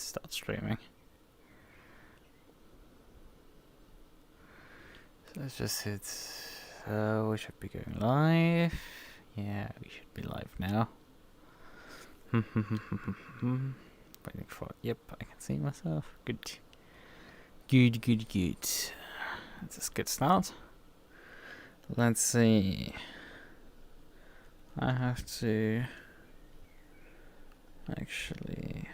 start streaming. So let's just hit. We should be going live. Yeah, we should be live now. Waiting for. Yep, I can see myself. Good. Good. Let's just get started. Let's see. I have to actually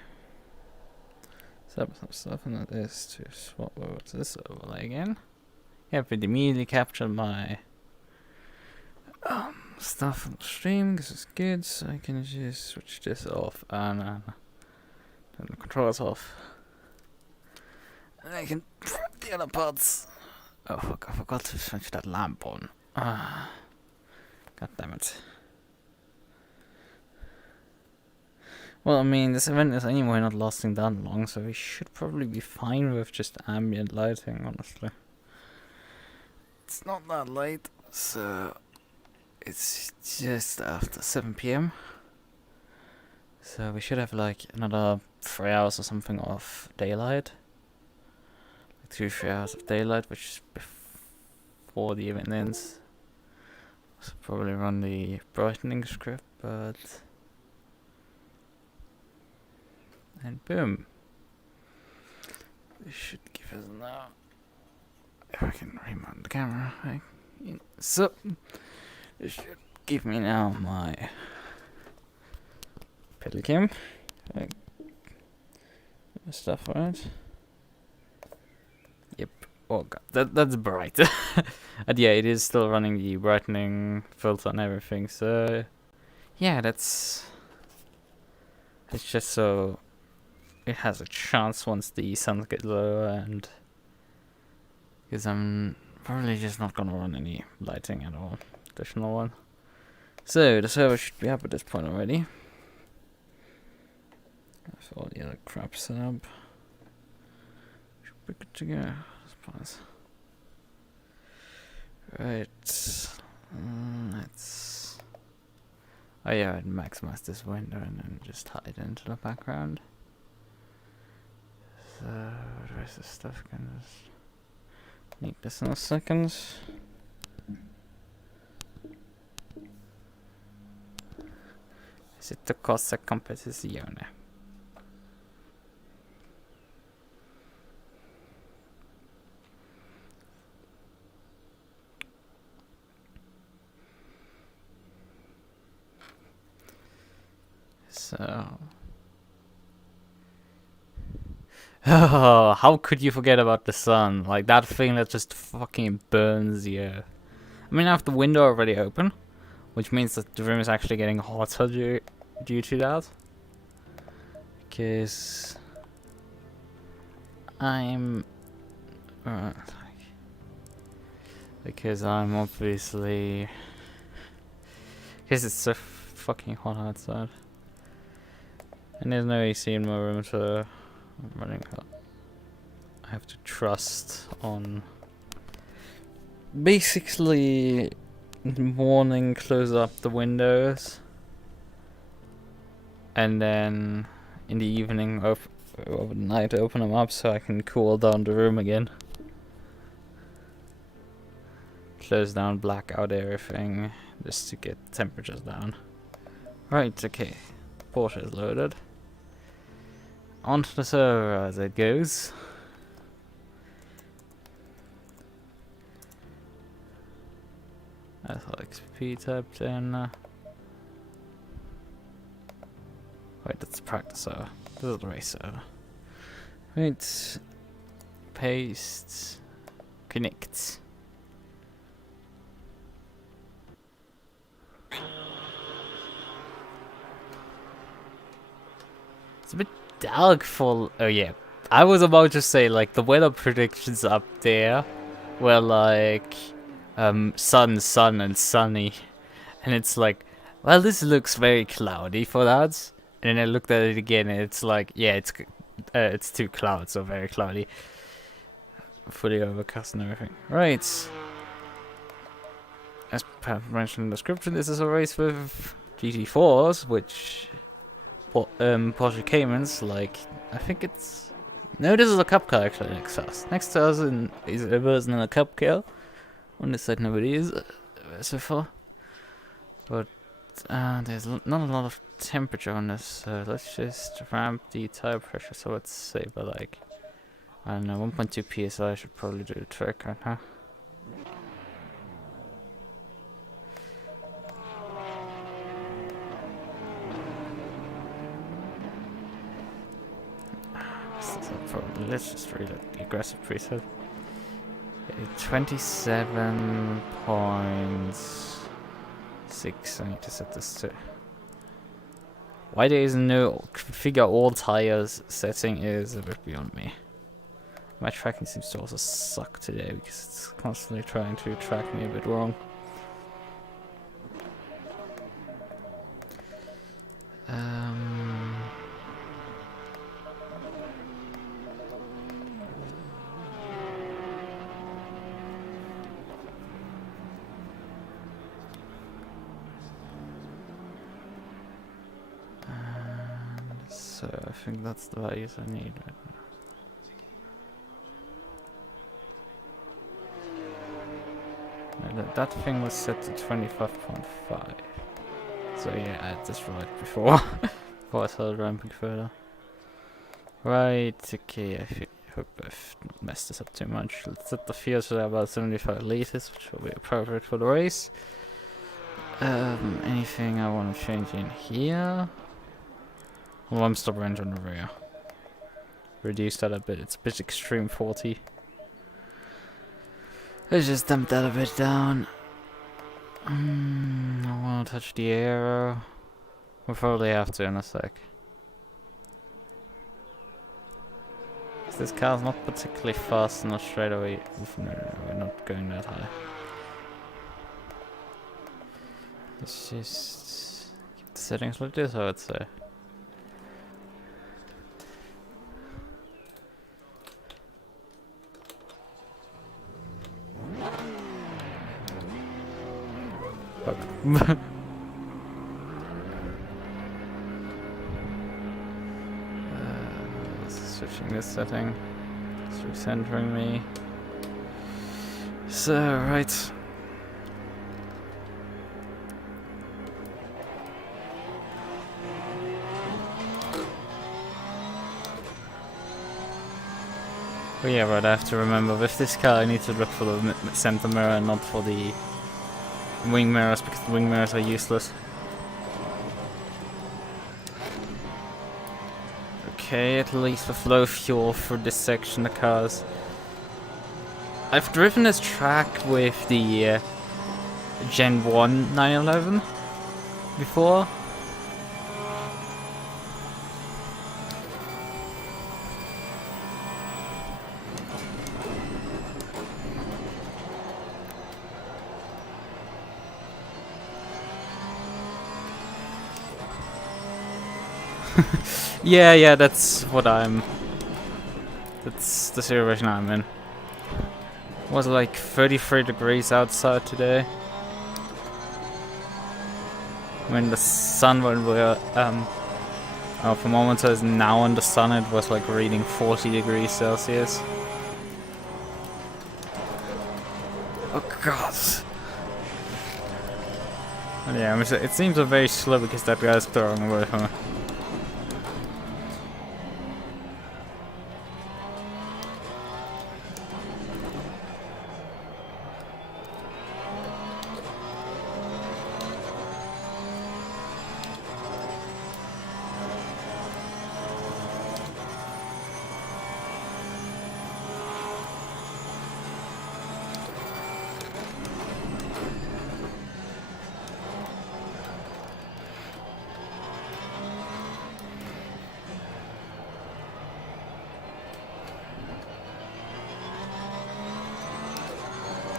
set up some stuff in this to swap over to this overlay again. Yep, it immediately captured my stuff on the stream. This is good, so I can just switch this off and turn the controls off. And I can put the other parts. Oh fuck, I forgot to switch that lamp on. God damn it. Well, I mean, this event is anyway not lasting that long, so we should probably be fine with just ambient lighting, honestly. It's not that late, so it's just after 7 PM. So we should have like another 3 hours or something of daylight. Like 2-3 hours of daylight, which is before the event ends. So probably run the brightening script, but... And boom. This should give us now. If I can remount the camera. So, this should give me now my pedal cam. Stuff, right? Yep. Oh god, that's bright. And yeah, it is still running the brightening filter and everything. So, yeah, it's just so it has a chance once the sun gets lower, and because I'm probably just not gonna run any lighting at all, additional one. So the server should be up at this point already. That's all the other crap set up. Should be good to go, I suppose. Right, let's. Oh yeah, I'd maximize this window and then just hide into the background. So the rest of the stuff can just need this in a second. Sitter cosa competizione. So. Oh, how could you forget about the sun? Like that thing that just fucking burns you. I mean, I have the window already open, which means that the room is actually getting hotter due to that. Because I'm obviously because it's so fucking hot outside, and there's no AC in my room, so I'm running up. I have to trust on basically in the morning close up the windows, and then in the evening overnight open them up so I can cool down the room again. Close down, black out everything just to get temperatures down. Right, okay. Porsche is loaded. Onto the server as it goes. SRXP tapped in. Wait, that's the practice server. This is the race server. Right. Paste. Connect. It's a bit dark for. Oh yeah, I was about to say like the weather predictions up there were like sun and sunny, and it's like, well, this looks very cloudy for that. And then I looked at it again, and it's like, yeah, it's 2 clouds, so very cloudy, fully overcast and everything. Right. As per mentioned in the description, this is a race with GT4s, which Porsche Caymans, like, I think it's... No, this is a Cup car actually next to us. Next to us is a person in a Cup car. On this side nobody is, so far. But there's not a lot of temperature on this, so let's just ramp the tire pressure, so let's say by like, I don't know, 1.2 psi should probably do the trick right now. Let's just read it, the aggressive preset. 27.6, I need to set this to. Why there is no figure all tires setting is a bit beyond me. My tracking seems to also suck today because it's constantly trying to track me a bit wrong. So I think that's the values I need right now. That thing was set to 25.5. So yeah, I had this right before. Before I started ramping further. Right, okay, I hope I've not messed this up too much. Let's set the fuel to about 75 liters, which will be appropriate for the race. Anything I want to change in here? One stop range on the rear. Reduce that a bit, it's a bit extreme 40. Let's just dump that a bit down. I want to touch the aero. We'll probably have to in a sec. This car's not particularly fast, not straight away. No, we're not going that high. Let's just keep the settings like this, I would say. Switching this setting. It's recentering me. So, right. But yeah, right, I have to remember with this car I need to look for the center mirror and not for the wing mirrors, because the wing mirrors are useless. Okay, at least with low fuel for this section of cars. I've driven this track with the Gen 1 911 before. Yeah, that's what I'm... That's the situation I'm in. It was like 33 degrees outside today. When the sun, when we were, for moments I was now in the sun, it was like reading 40 degrees Celsius. Oh god. But yeah, it seems very slow because that guy's throwing away from me.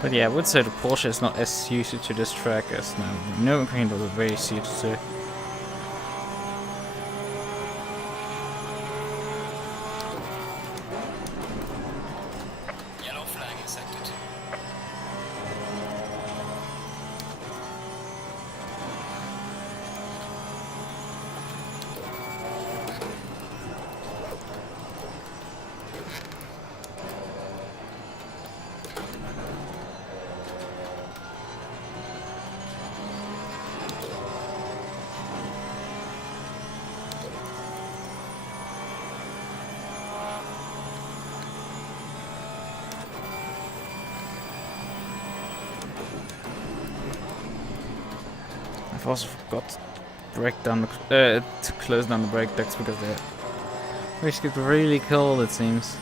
But yeah, I would say the Porsche is not as suited to this track as Nürburgring was very suited to. Yellow flag is active. also forgot to break down to close down the brake decks because they which get really cold, it seems.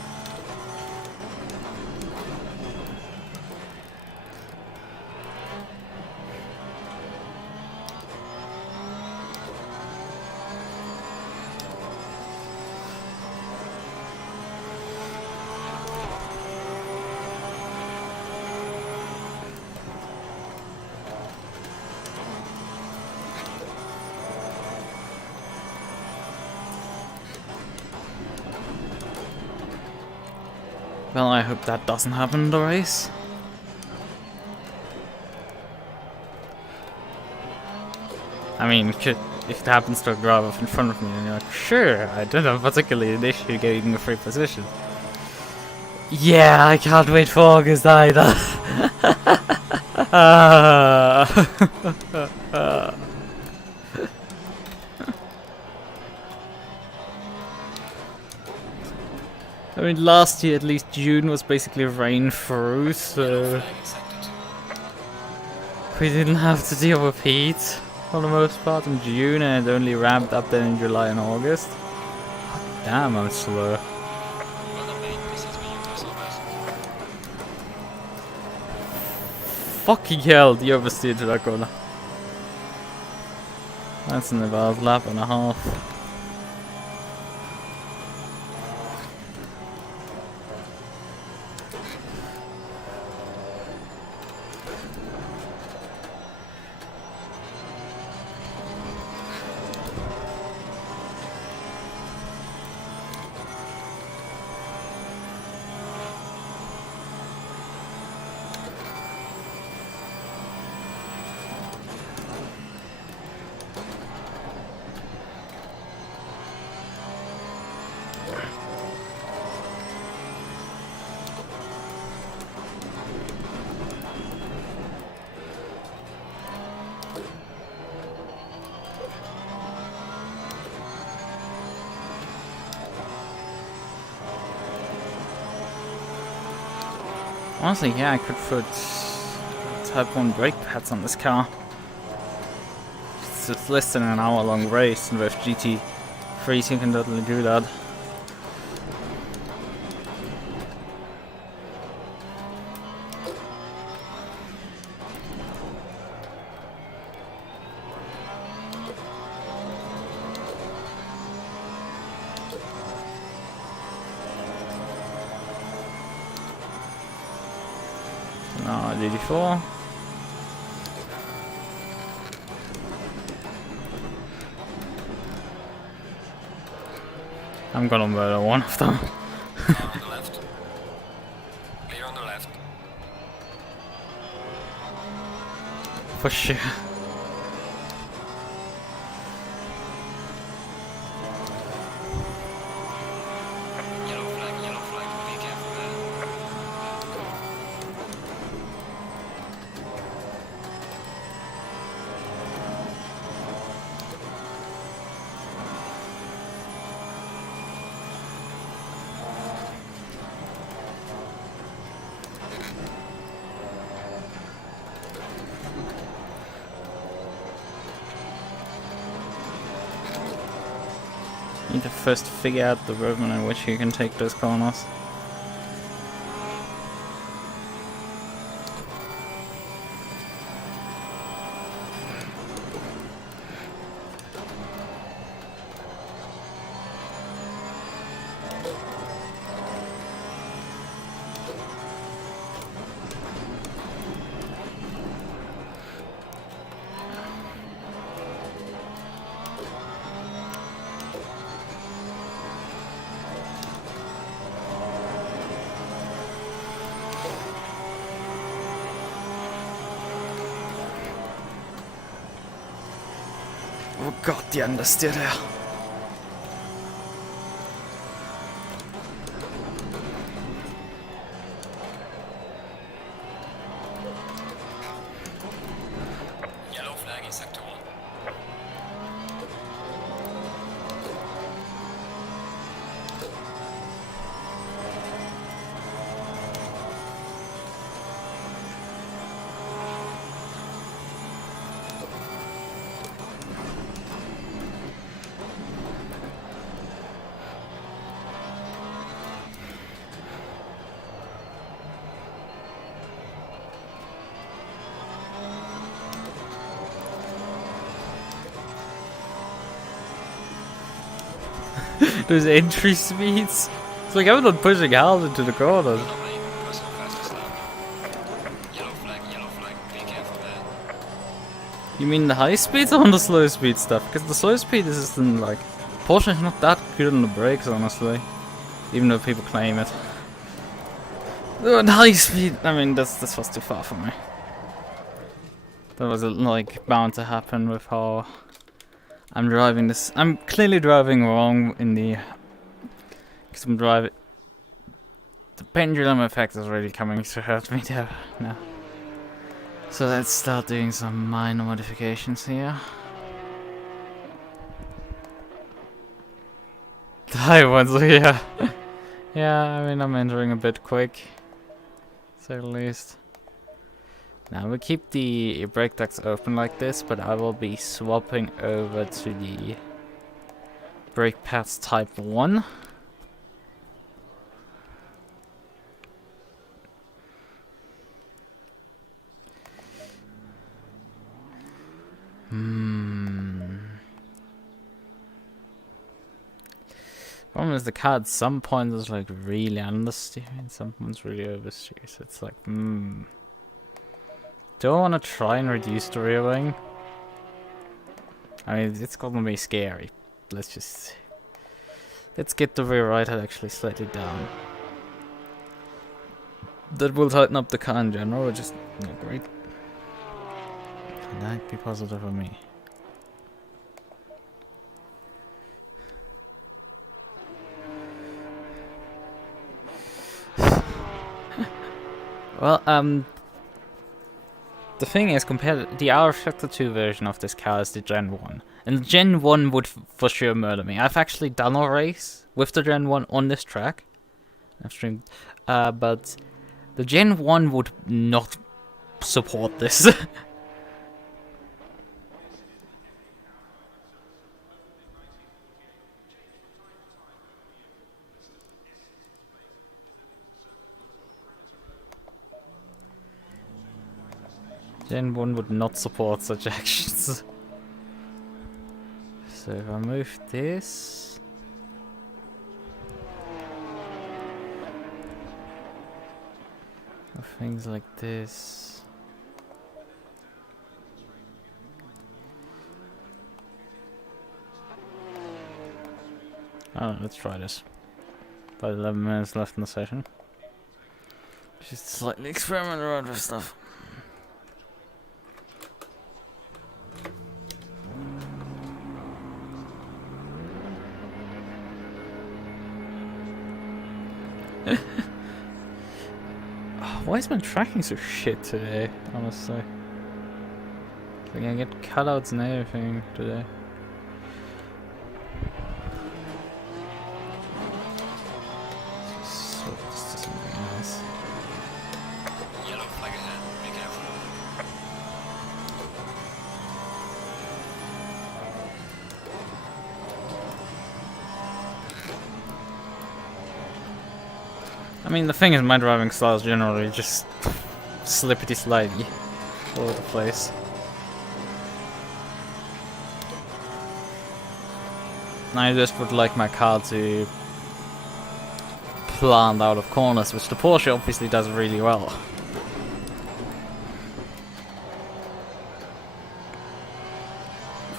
Well, I hope that doesn't happen in the race. I mean, if it happens to drive off in front of me, and you're like, sure, I don't have particularly an issue getting a free position. Yeah, I can't wait for August either. I mean, last year at least June was basically rain through, so we didn't have to deal with heat for the most part in June, and it only ramped up then in July and August. Damn, I'm slow. Fucking hell, the oversteer to that corner. That's in about a lap and a half. Honestly, yeah, I could put Type 1 brake pads on this car. It's less than an hour long race, and with GT3 you can totally do that. Now GT4. I'm gonna murder one of them. Clear on the left. Clear on the left. For sure. Yellow flag, be careful there. Need to first figure out the rhythm in which you can take those corners. Oh god, the understeer there. Yellow flag in sector 1. those entry speeds. It's like I'm not pushing hard into the corners. Normally, personal fastest lap. Yellow flag, be careful there. You mean the high speeds or on the slow speed stuff? Because the slow speed is just like Porsche is not that good on the brakes, honestly. Even though people claim it. The high speed, I mean, this was too far for me. That was like bound to happen with how I'm driving this. I'm clearly driving wrong in the. Because I'm driving. The pendulum effect is really coming to hurt me there now. So let's start doing some minor modifications here. The high ones, yeah. Yeah, I mean, I'm entering a bit quick. To say the least. Now we'll keep the brake ducts open like this, but I will be swapping over to the brake pads type 1. Problem is the car at some points is like really understeer and some points really oversteer, so it's like, do I want to try and reduce the rear wing? I mean, it's gonna be scary. Let's get the rear right head actually slightly down. That will tighten up the car in general, which is not great. And that'd be positive for me. Well, the thing is, compared the R Factor 2 version of this car is the Gen 1. And the Gen 1 would for sure murder me. I've actually done a race with the Gen 1 on this track. I've streamed. But the Gen 1 would not support this. Gen 1 would not support such actions. So if I move this... or things like this... Oh, let's try this. About 11 minutes left in the session. Just slightly experiment around with stuff. Why is my tracking so shit today, honestly? Like I get cutouts and everything today. Switch this to something else. Yellow flag ahead, be careful. I mean, the thing is, my driving style is generally just slippity slidey all over the place. I just would like my car to plant out of corners, which the Porsche obviously does really well.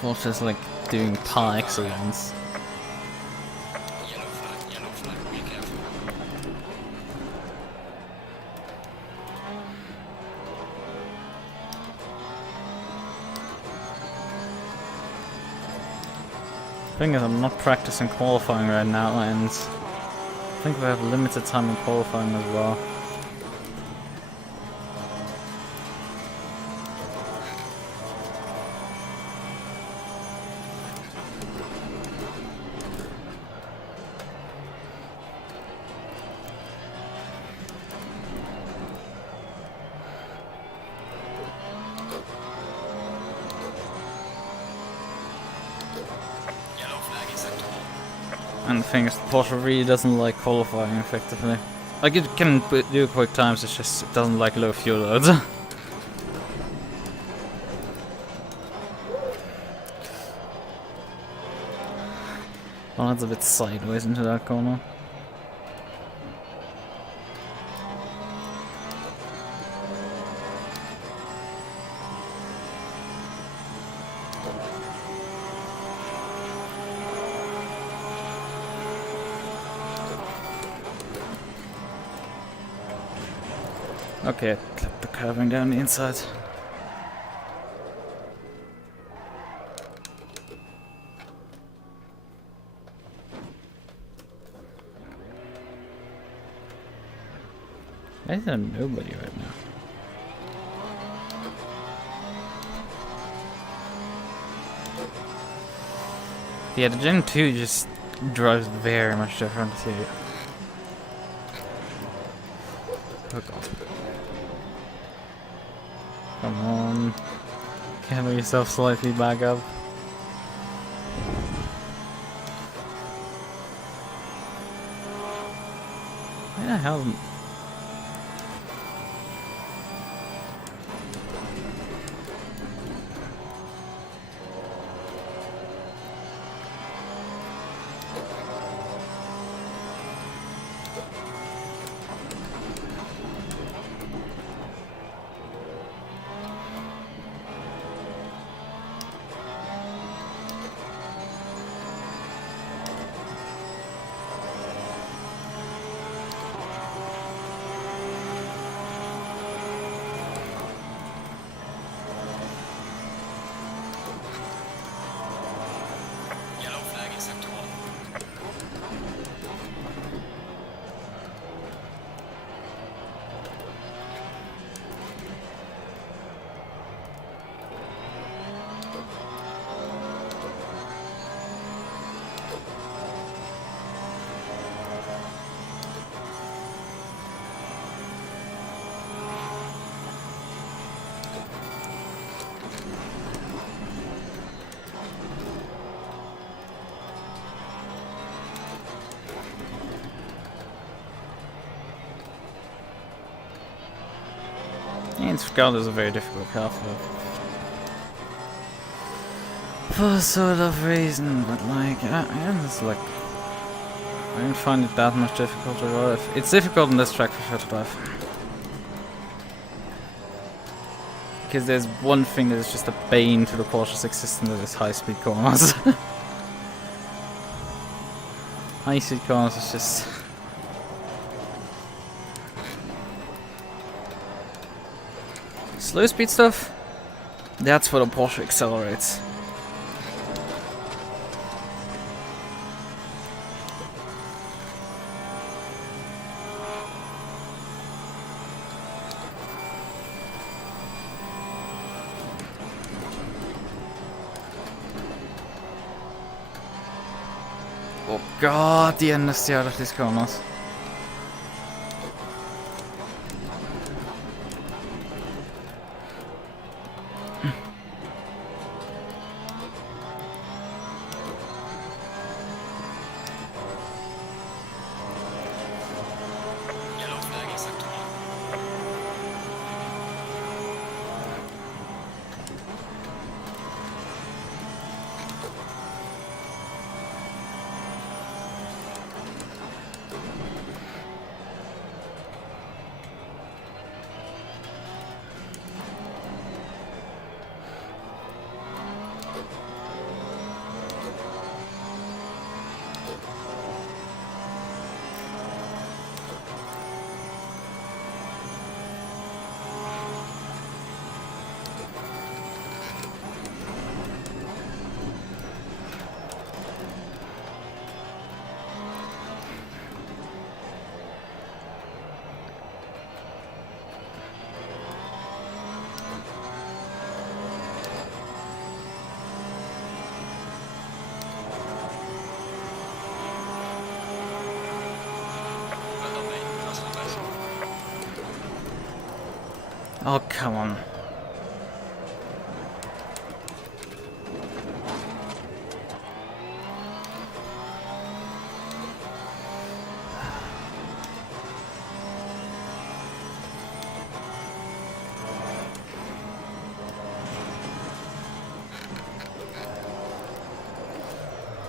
Porsche's like doing par excellence. Yellow flag, be careful. Thing is, I'm not practicing qualifying right now, and I think we have limited time in qualifying as well. And the thing is, Porsche really doesn't like qualifying effectively. Like, it can do quick times, it's just it doesn't like low fuel loads. Oh, that's a bit sideways into that corner. Okay, clip the curving down the inside. Why is there nobody right now? Yeah, the Gen 2 just drives very much different to... Oh god. Come on. Handle yourself slightly back up. Where the hell? Yellow flag in sector 1. And Scout is a very difficult car for sort of reason, but like, I just like, I don't find it that much difficult to drive. It's difficult on this track for sure to drive. Because there's one thing that is just a bane to the Porsche's existence, that is high-speed corners. High-speed corners is just... Slow speed stuff, that's where the Porsche accelerates. Oh god, the endless out of these corners. Yellow flag in sector 1. Oh, come on.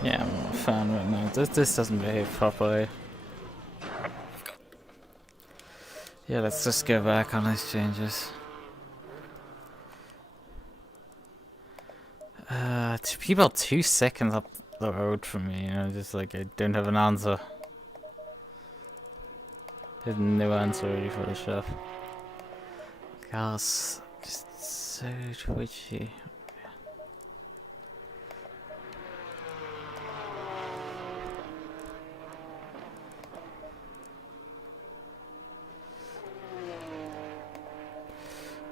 Yeah, I'm off. fan right now. This doesn't behave properly. Yeah, let's just go back on these changes. People 2 seconds up the road from me, you know, just like I don't have an answer. There's no answer really for the chef. Cars just so twitchy.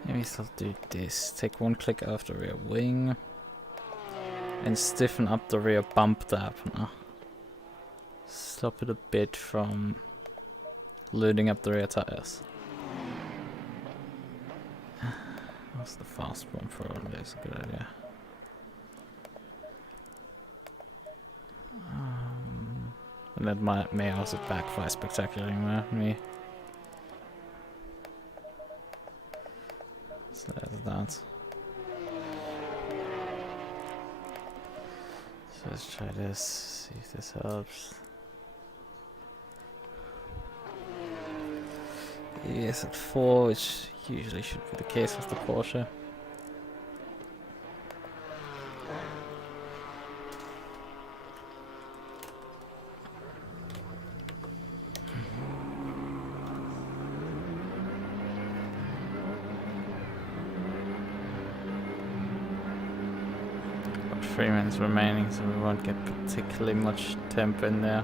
Maybe I'll do this. Take 1 click off the rear wing. And stiffen up the rear bump dampener. Stop it a bit from loading up the rear tires. That's the fast one probably is a good idea. And that may also backfire spectacularly on me. So there's that. So let's try this, see if this helps. Yes, at 4, which usually should be the case with the Porsche. Got 3 minutes remaining, so we won't get particularly much temp in there.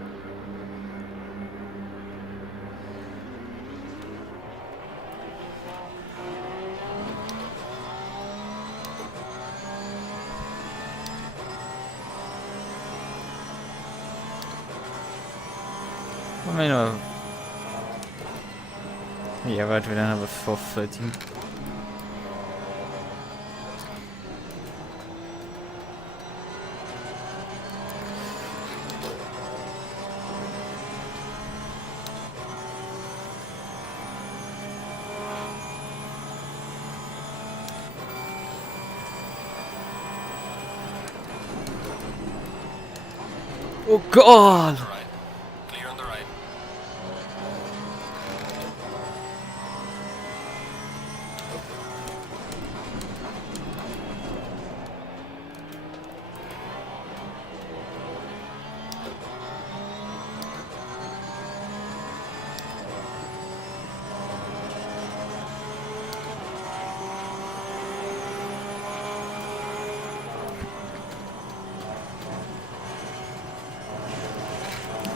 I mean, yeah, right, we don't have a 413. Oh God! Clear on the right.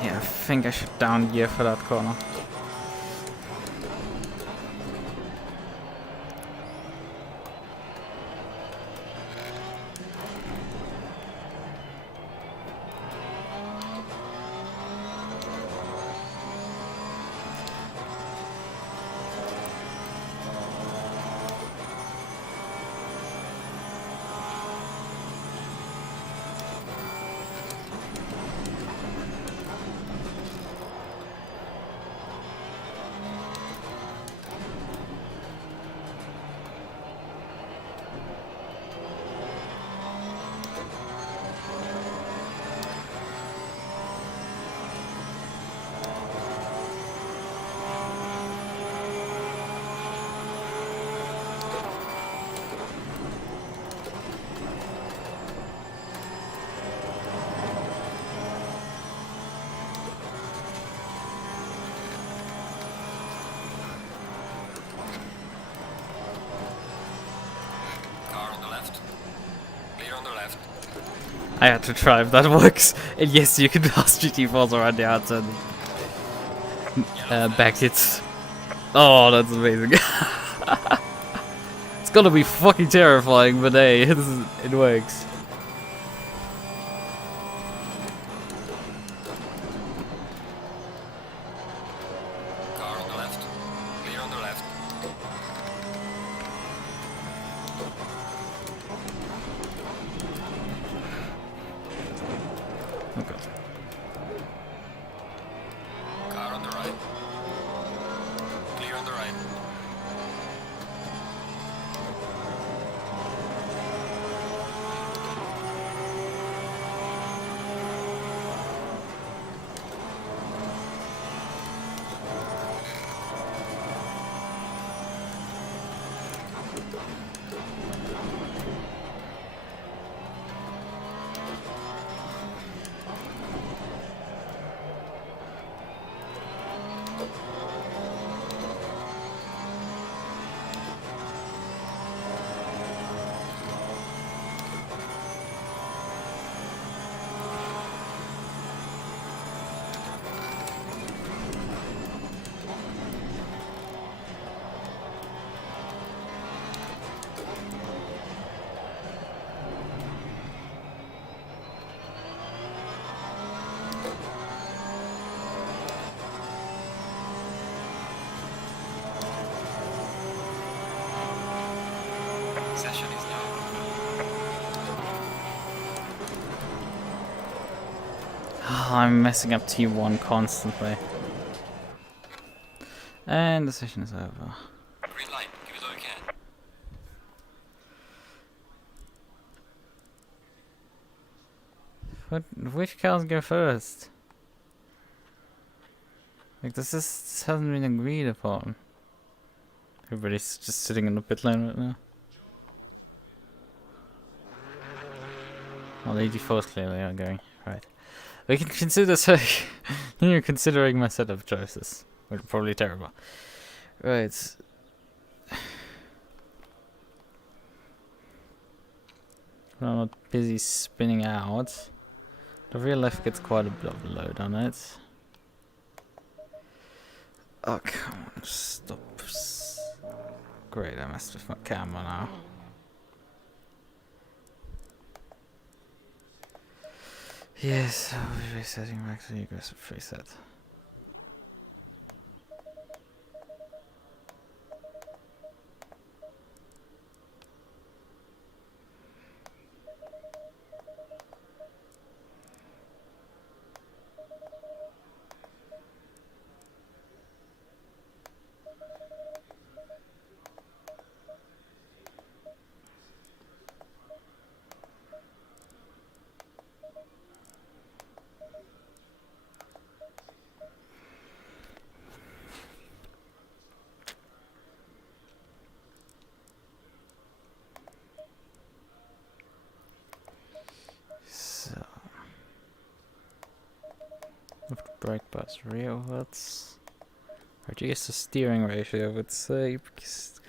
Yeah, I think I should down gear for that corner. I had to try if that works. And yes, you can toss GT4s around the outside. Back hits. Oh, that's amazing. It's gonna be fucking terrifying, but hey, it works. Car on the left. Clear on the left. Okay. Car on the right. Clear on the right. Session is now I'm messing up T1 constantly. And the session is over. green light. Give it all you can. Which cars go first? Like this hasn't been agreed upon. Everybody's just sitting in the pit lane right now. Well, the 84 is clearly are going. Right. We can consider you're considering my setup choices. Which are probably terrible. Right. When I'm not busy spinning out. The rear left gets quite a bit of a load on it. Oh, come on, stop. Great, I messed with my camera now. Yes, I'll be resetting back to the aggressive preset. Brake pads rearwards. Reduce the steering ratio, I would say, because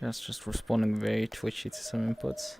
it's just responding very twitchy to some inputs.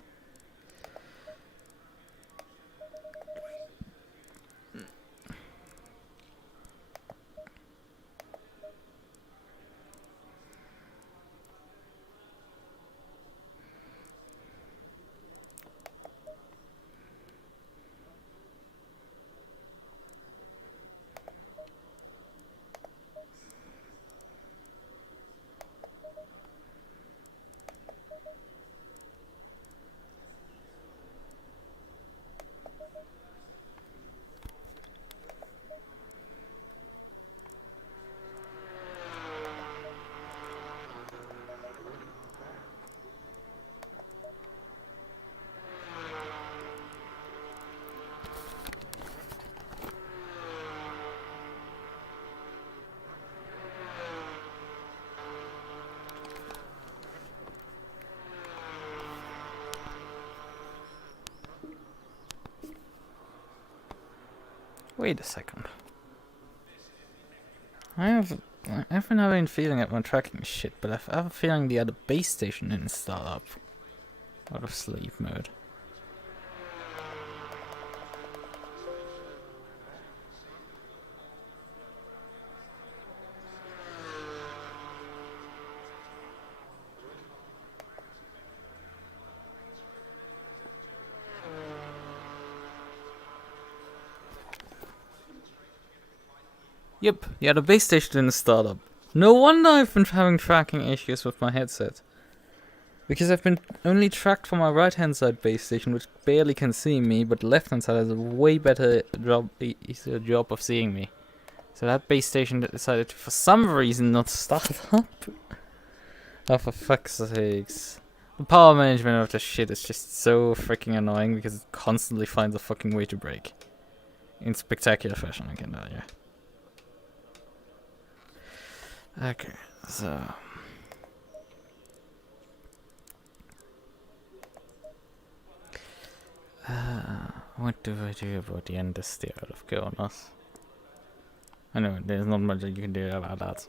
Wait a second. I've been having a feeling that my tracking is shit, but I have a feeling the other base station didn't start up out of sleep mode. Yep, yeah, the base station didn't start up. No wonder I've been having tracking issues with my headset. Because I've been only tracked from my right hand side base station, which barely can see me, but the left hand side has a way better easier job of seeing me. So that base station decided to, for some reason, not start up. Oh, for fuck's sakes. The power management of this shit is just so freaking annoying because it constantly finds a fucking way to break. In spectacular fashion, I can tell you. Okay, so what do I do about the understeer out of corners? I know, there's not much that you can do about that.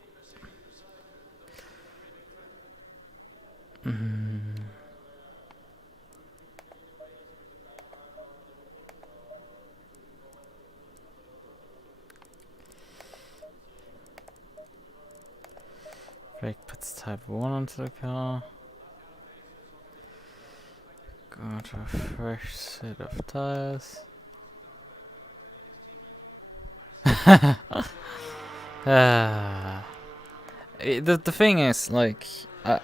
Brake puts type 1 onto the car. Got a fresh set of tires. The thing is, like, I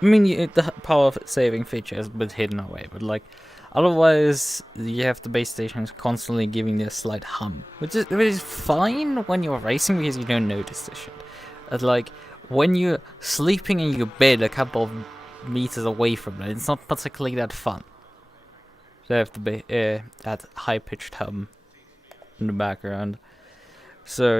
mean, the power saving feature is a bit hidden away, but like, otherwise you have the base stations constantly giving you a slight hum, which is fine when you're racing because you don't notice this shit. But like, when you're sleeping in your bed a couple of meters away from it, it's not particularly that fun. So you have to be that high-pitched hum in the background. So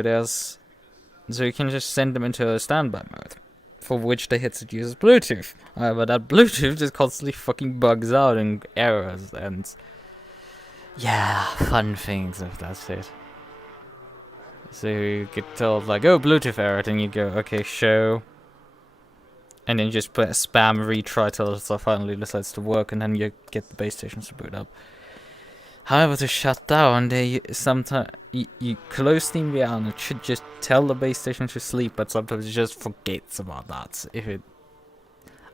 you can just send them into a standby mode, for which the headset uses Bluetooth. However, that Bluetooth just constantly fucking bugs out and errors and yeah, fun things if that's it. So you get told like, oh, Bluetooth error, and you go, okay, show. And then you just put a spam retry till it finally decides to work, and then you get the base stations to boot up. However, to shut down, they sometimes you close the NVMe and it should just tell the base station to sleep, but sometimes it just forgets about that.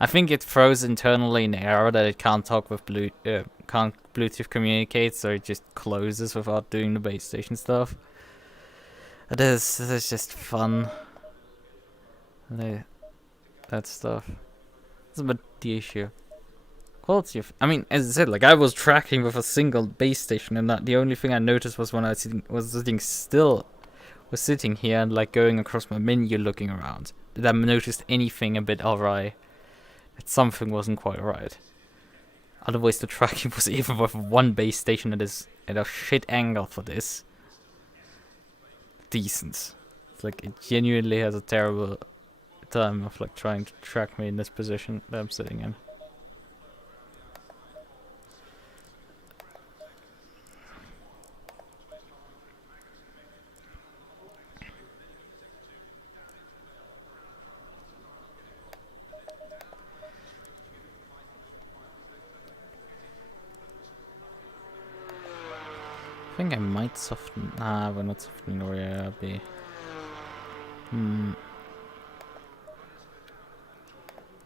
I think it throws internally an error that it can't talk with can't Bluetooth communicate, so it just closes without doing the base station stuff. This is just fun. That stuff. That's about the issue. Quality of, I mean, as I said, like, I was tracking with a single base station, and that the only thing I noticed was when I was sitting here and like going across my menu looking around, that I noticed anything a bit awry, that something wasn't quite right. Otherwise, the tracking was, even with one base station that is at a shit angle for this, decent. It's like, it genuinely has a terrible time of like trying to track me in this position that I'm sitting in. I think I might soften. We're not softening the rear RB.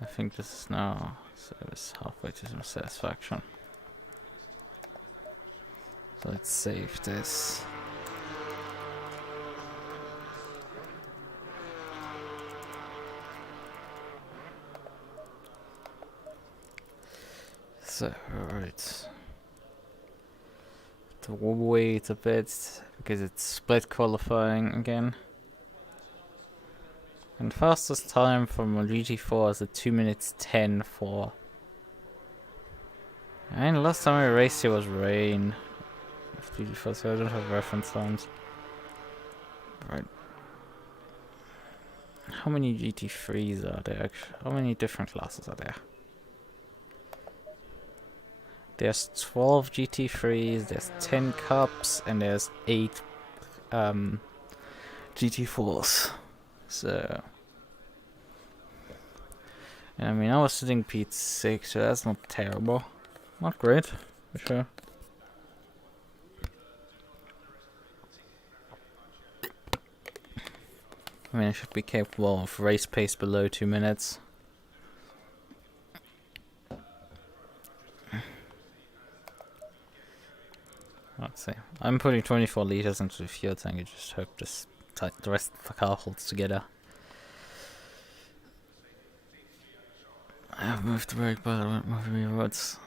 I think this is now service halfway to some satisfaction. So let's save this. So, alright. To wait a bit because it's split qualifying again. And fastest time from a GT4 is a 2 minutes 10 for. And last time I raced here was rain. GT4, so I don't have reference times. Right. How many GT3s are there actually? How many different classes are there? There's 12 GT3s, there's 10 Cups, and there's 8 GT4s. So, I mean, I was sitting P6, so that's not terrible. Not great, for sure. I mean, I should be capable of race pace below 2 minutes. Let's see. I'm putting 24 liters into the fuel tank. I just hope the rest of the car holds together. I have moved the brake, but I won't move the roads.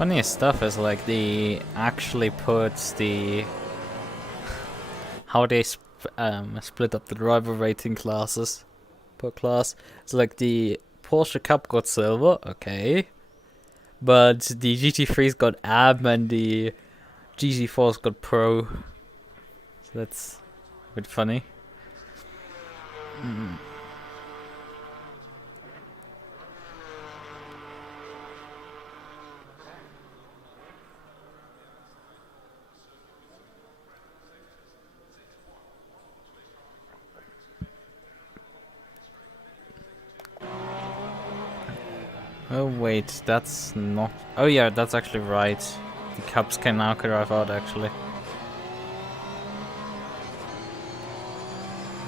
Funniest stuff is like they actually put the how they split up the driver rating classes per class. It's like the Porsche Cup got silver, okay, but the GT3's got AB and the GT4's got pro. So that's a bit funny. Oh wait, that's not... Oh yeah, that's actually right. The Cups can now drive out actually.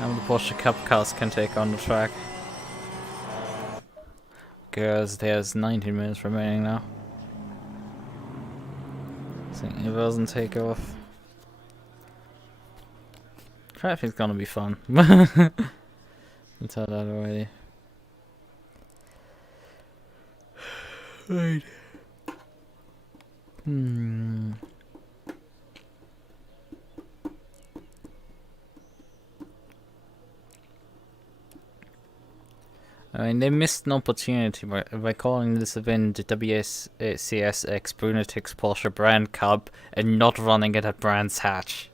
Now the Porsche Cup cars can take on the track. Because there's 19 minutes remaining now. So it doesn't take off. Traffic's gonna be fun. I'll tell that already. Right. I mean, they missed an opportunity by calling this event the WSCSX Boonatix Porsche Brand Cup and not running it at Brands Hatch.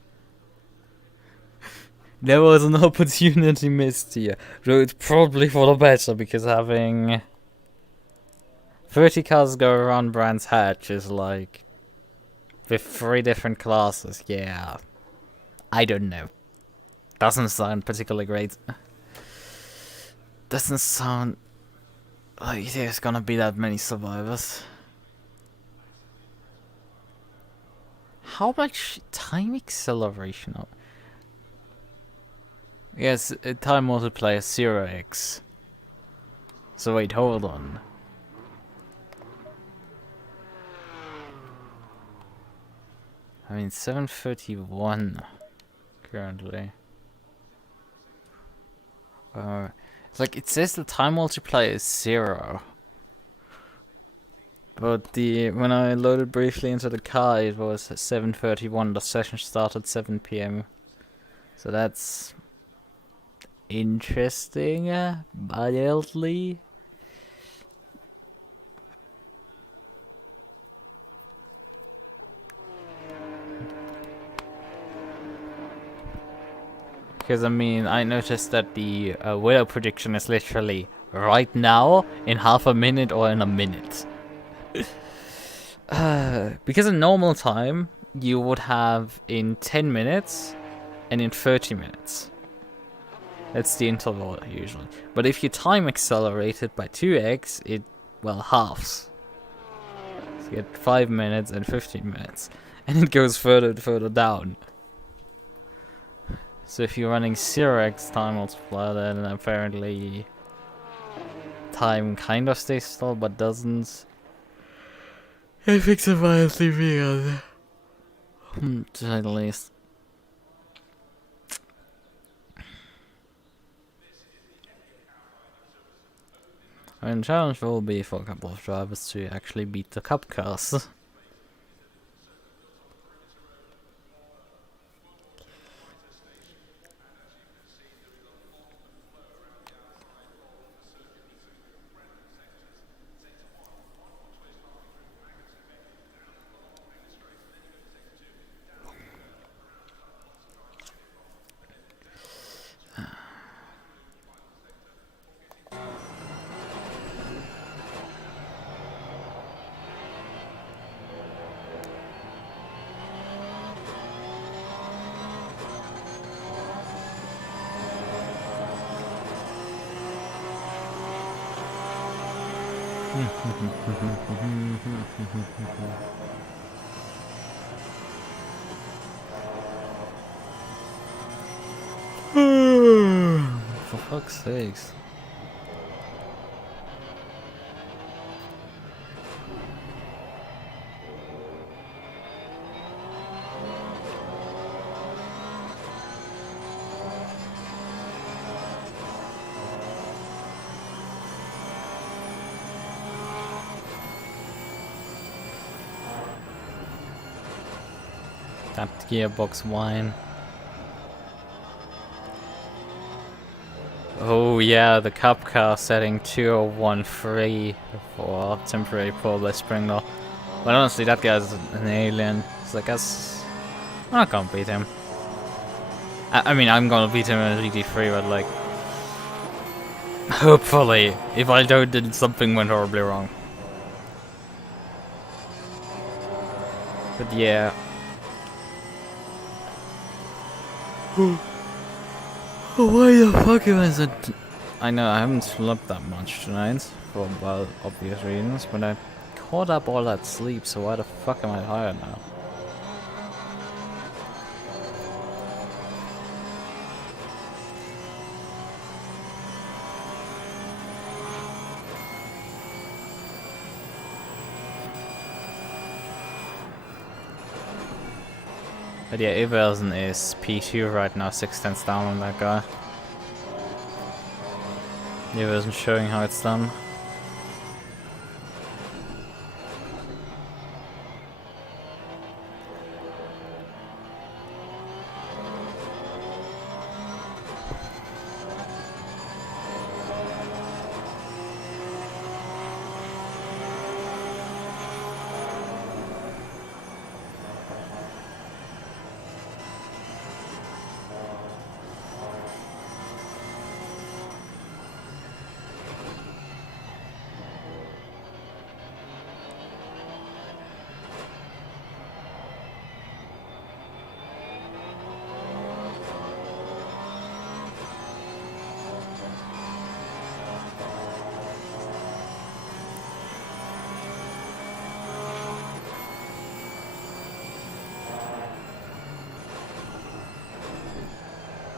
There was an opportunity missed here. So it's probably for the better, because having 30 cars go around Brands Hatch is like with 3 different classes. Yeah, I don't know. Doesn't sound particularly great. Doesn't sound like there's gonna be that many survivors. How much time acceleration? Yes, time multiplier 0x. So wait, hold on. I mean, 731 currently. It's like, it says the time multiplier is 0. But when I loaded briefly into the car, it was 7:31. The session started 7 PM. So that's interesting, mildly. Because I mean, I noticed that the weather prediction is literally right now, in half a minute, or in a minute. Because in normal time, you would have in 10 minutes and in 30 minutes. That's the interval usually. But if you time accelerate it by 2x, it, well, halves. So you get 5 minutes and 15 minutes. And it goes further and further down. So if you're running 0x time multiplier, then apparently time kind of stays still, but doesn't. I think it's mildly weird. To say the least. I mean, the challenge will be for a couple of drivers to actually beat the cup cars. For fuck's sakes. That gearbox whine. Oh yeah, the Cup car setting 2013 for temporary pole by Springler. But honestly, that guy's an alien. So I guess I'm not gonna beat him. I mean, I'm gonna beat him in GT3, but like, hopefully, if I don't, then something went horribly wrong. But yeah. Why the fuck am I so... I know I haven't slept that much tonight, for well, obvious reasons, but I caught up all that sleep, so why the fuck am I tired now? But yeah, Everson is P2 right now, 6 tenths down on that guy. Everson showing how it's done.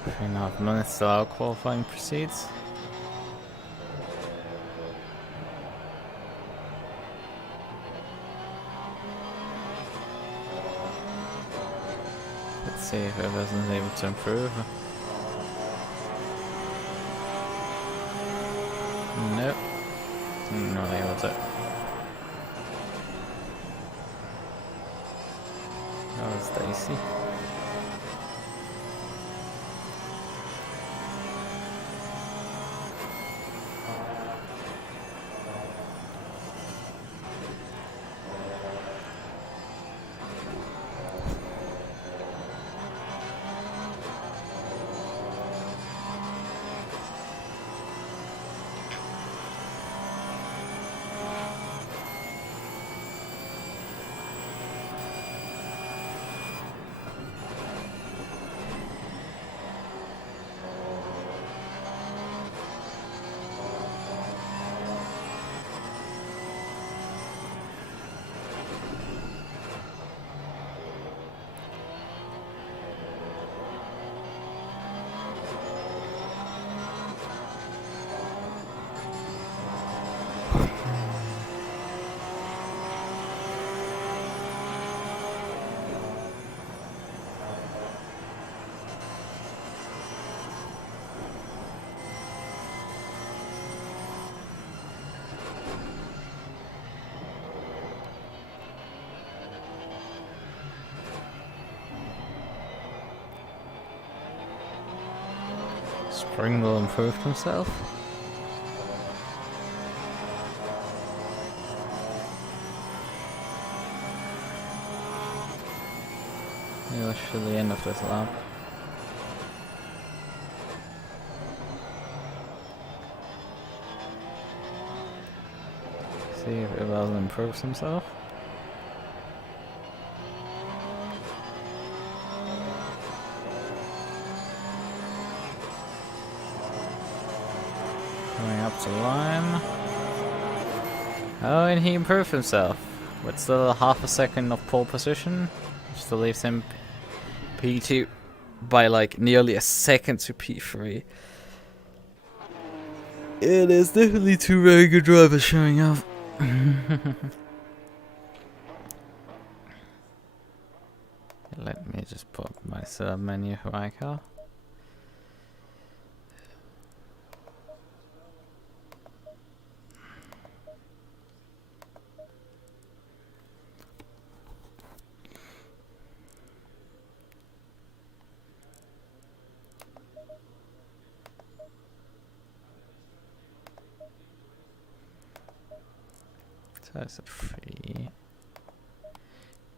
Three and a half minutes till our qualifying proceeds. Let's see if Everson's able to improve. Nope. Not able to. That was dicey. Spring will improve himself. Maybe that's to the end of this lap. See if Everson improves himself. Coming up to line. Oh, and he improved himself. With still half a second of pole position. Still leaves him P2 by like nearly a second to P3. It is definitely two very good drivers showing up. Let me just put my sub menu for my car. So that's a 3.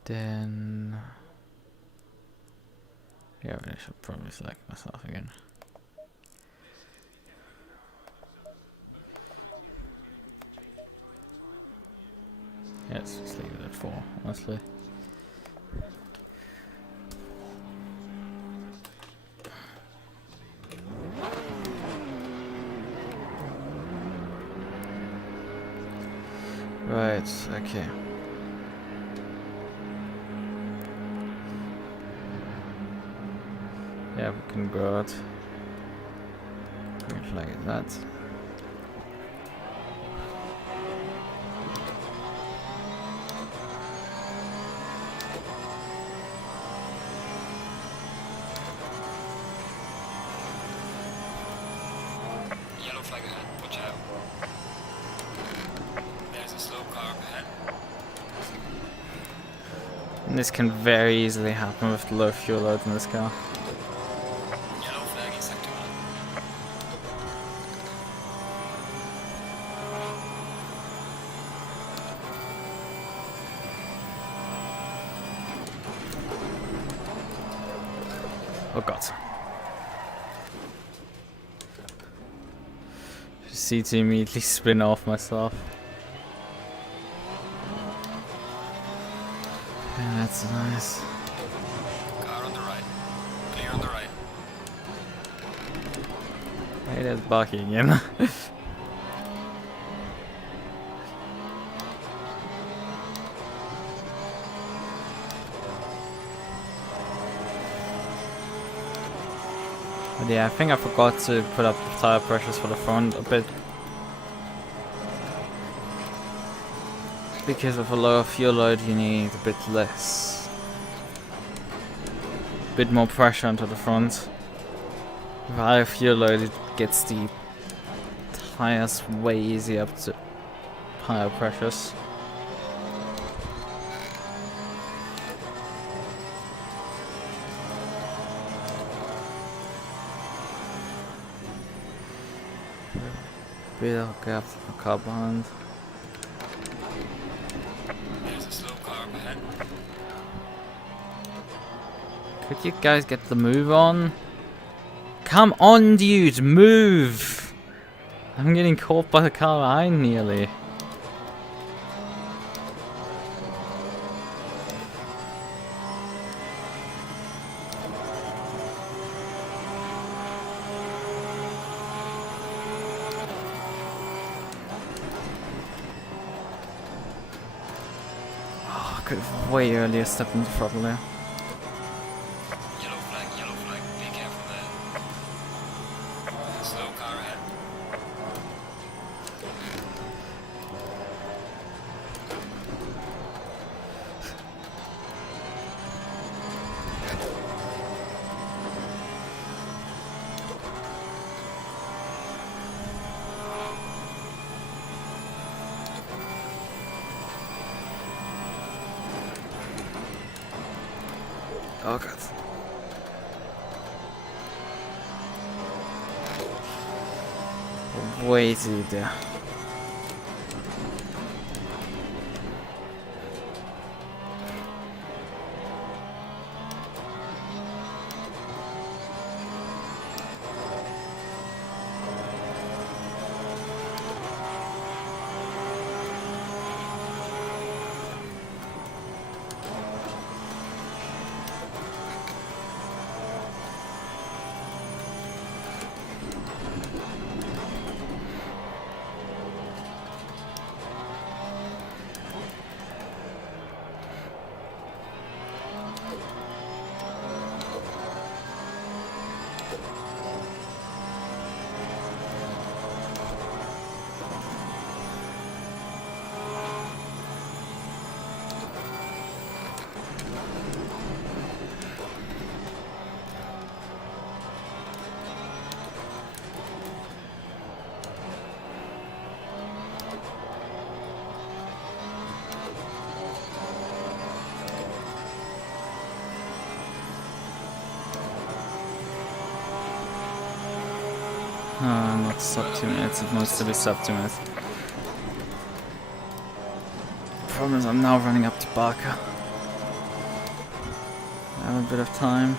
Then yeah, I should probably select myself again. Yeah, let's just leave it at 4, honestly. Right, okay. Yeah, we can go out. Like that. Yellow flag ahead, watch out. There's a slow car up ahead. And this can very easily happen with the low fuel load in this car. Yellow flag in sector 1. Oh god. See to immediately spin off myself. Yeah, that's nice. Car on the right. Clear on the right. Hey, that's Bucky again. But yeah, I think I forgot to put up the tire pressures for the front a bit. Because with a lower fuel load you need a bit less. A bit more pressure onto the front. With a higher fuel load it gets the tires way easier up to higher pressures. Bit of gap for car behind. There's a slow car up ahead. Could you guys get the move on? Come on, dude, move! I'm getting caught by the car behind nearly. Oh, I could have way earlier stepped in the throttle there. Yellow flag, be careful there. Slow car ahead. Oh god. Way too there. Not sub 2 minutes, it needs to be sub 2 minutes. problem is I'm now running up to Barker. I have a bit of time.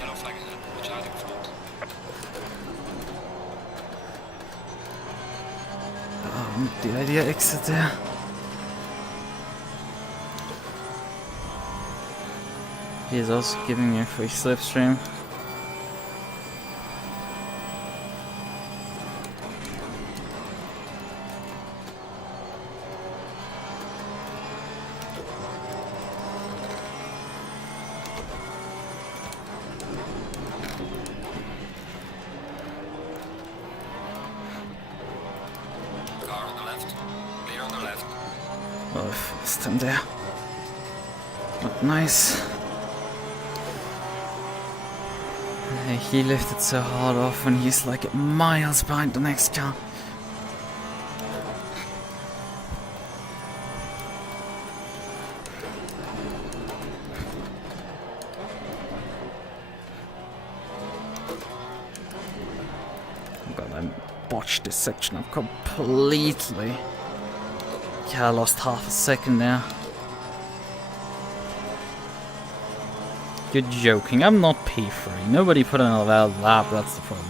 Yellow flag is in, charging front. The idea exit there. He is also giving me a free slipstream. Car on the left. Clear on the left. Oh, I've lost him there. Not nice. He lifted so hard off when he's like miles behind the next car. Oh god, I botched this section up completely. Yeah, I lost half a second there. You're joking, I'm not P3. Nobody put in a valid lap, that's the problem.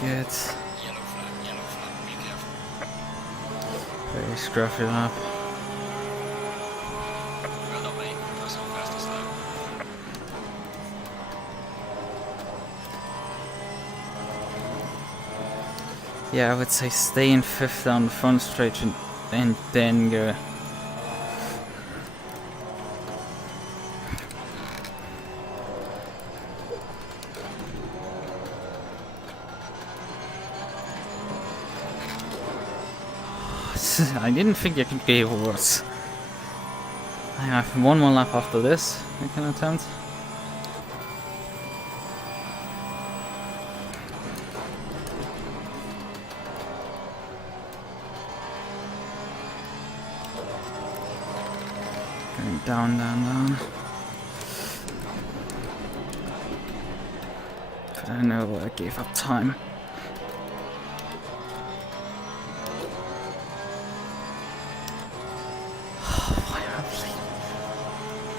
Good. Yellow flag, be careful. Very scruffy lap. Well done, mate. That's not fast this time. Yeah, I would say stay in 5th down the front straight and then go. I didn't think I could get worse. I have one more lap after this I can attempt. Going down, down, down. But I know I gave up time.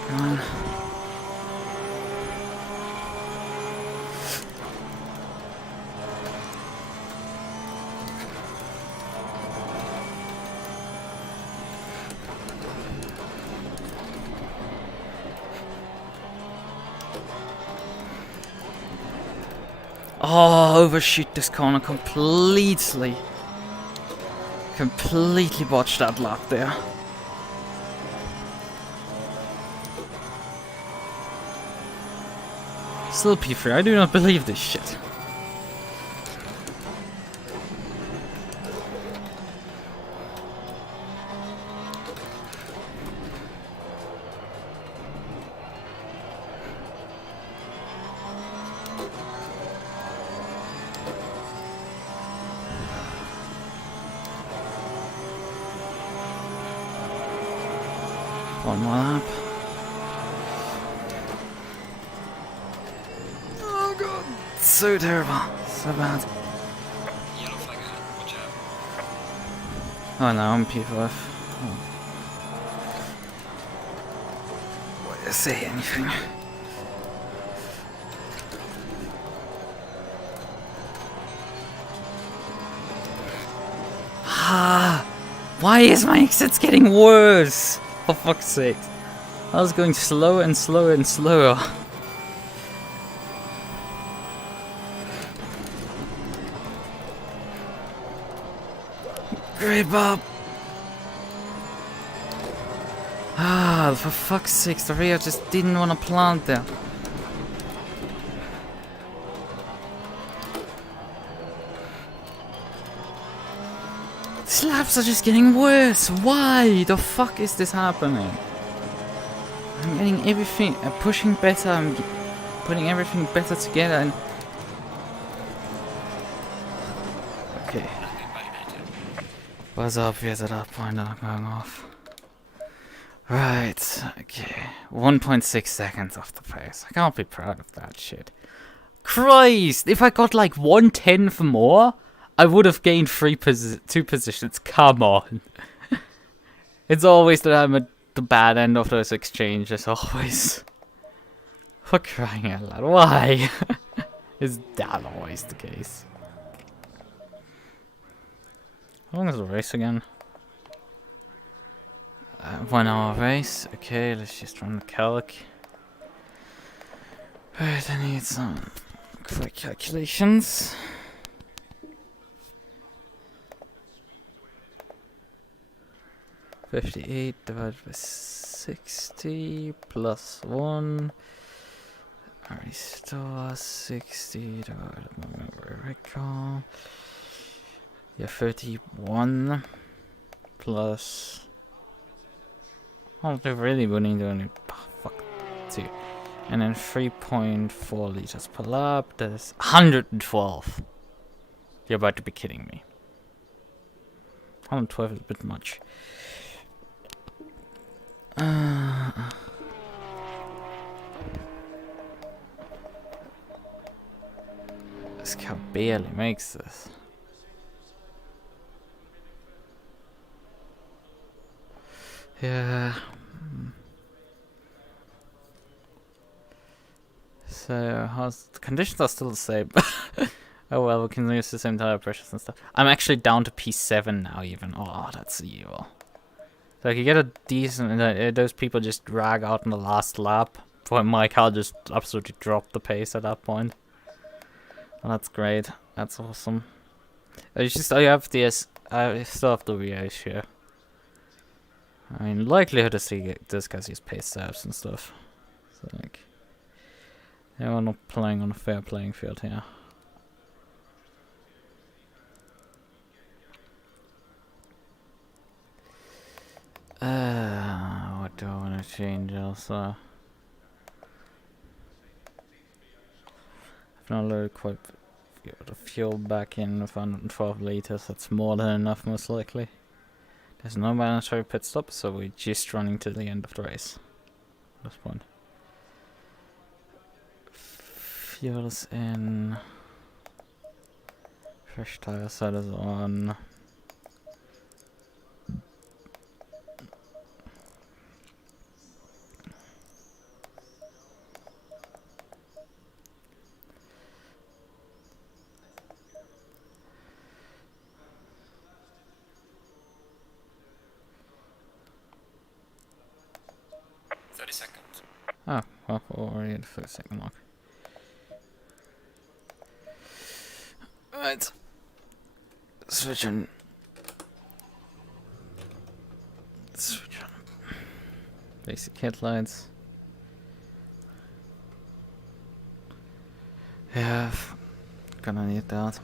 Come on. Oh, overshoot this corner completely. Completely botched that lap there. Still P3, I do not believe this shit. One more lap. Oh god, so terrible, so bad. Yellow flag is in, watch out. Oh no, I'm P5. Oh. Why did I say anything? Ah, why is my exits getting worse? For fuck's sake. I was going slower and slower and slower. Grip up! Ah, for fuck's sake, the rear just didn't want to plant there. These laps are just getting worse. Why the fuck is this happening? I'm getting everything, pushing better, I'm putting everything better together, and Was obvious at that point that I'm going off. Right, okay. 1.6 seconds off the pace. I can't be proud of that shit. Christ! If I got like 1/10 more, I would have gained 2 positions. Come on. It's always that I'm at the bad end of those exchanges, always. For crying out loud. Why? Is that always the case? How long is the race again? 1 hour race. Okay, let's just run the calc. Right, I need some quick calculations. $58 divided by 60 plus 1. Restore 60 divided by memory recall. Yeah, 31 plus. Oh, they really wouldn't do any. Fuck, 2. And then 3.4 liters per lap. That is 112. You're about to be kidding me. 112 is a bit much. This car barely makes this. Yeah. So, how's the conditions are still the same. Oh well, we can use the same tire pressures and stuff. I'm actually down to P7 now even. Oh, that's evil. So I could get a decent... those people just drag out in the last lap. But my car just absolutely dropped the pace at that point. Well, that's great. That's awesome. It's just, I have this... I still have the ratio. I mean, likelihood to see this guy's use pace steps and stuff. So, like... Yeah, we're not playing on a fair playing field here. What do I want to change also? I've not loaded quite the fuel back in with 112 liters. That's more than enough, most likely. There's no mandatory pit stop, so we're just running to the end of the race at this point. Fuel's in. Fresh tire set is on. Oh, well, we're already at the 30-second mark. Right. Switch on. Switch on. Basic headlights. Yeah, gonna need that.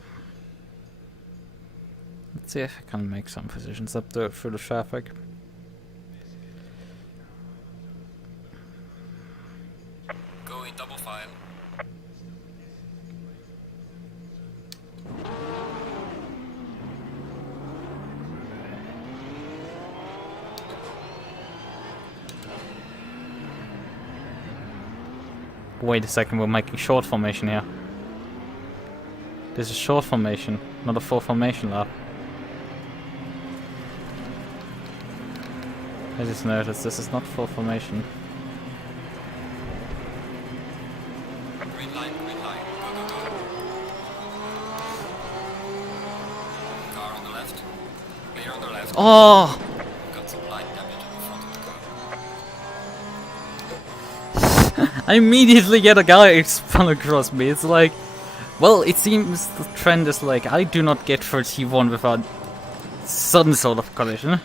Let's see if I can make some positions up there through the traffic. Double file. Wait a second, we're making short formation here. This is short formation, not a full formation lap. I just noticed this is not full formation. Green line, go, go, go. Car on the left. Clear on the left. Oh! Got some light damage on the front of the car. I immediately get a guy spun across me. It's like, well, it seems the trend is like, I do not get 31 without some sort of collision.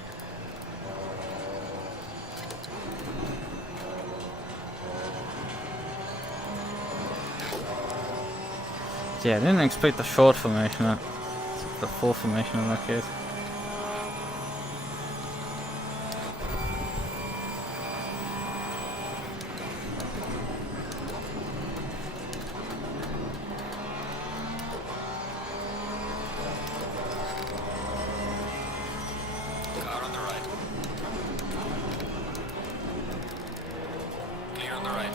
Yeah, I didn't expect the short formation, the full formation in that case. on the right. Clear on the right.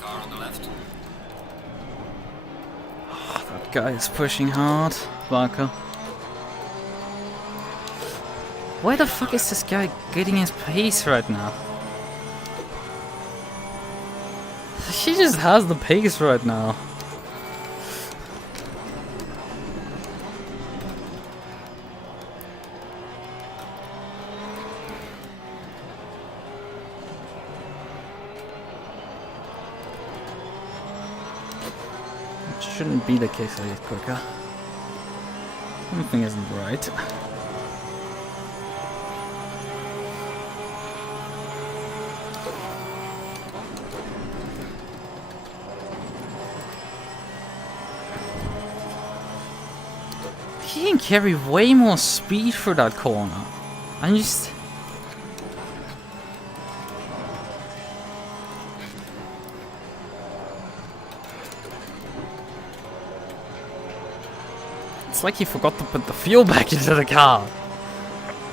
Car on the left. That guy is pushing hard. Barker. Where the fuck is this guy getting his pace right now? He just has the pace right now. It shouldn't be the case that he's quicker. Something isn't right. He can carry way more speed through that corner. I'm just... It's like he forgot to put the fuel back into the car.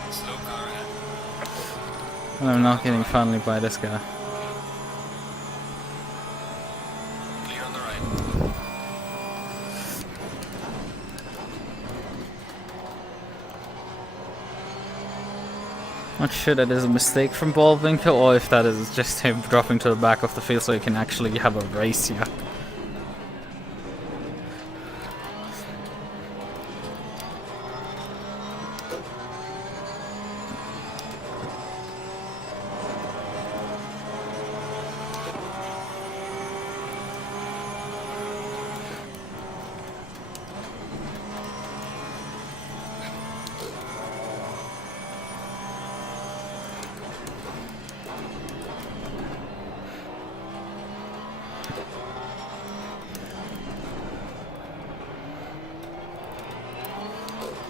Slow car ahead. And I'm not getting finally by this guy. Clear on the right. Not sure that is a mistake from Bollwinkel or if that is just him dropping to the back of the field so he can actually have a race here.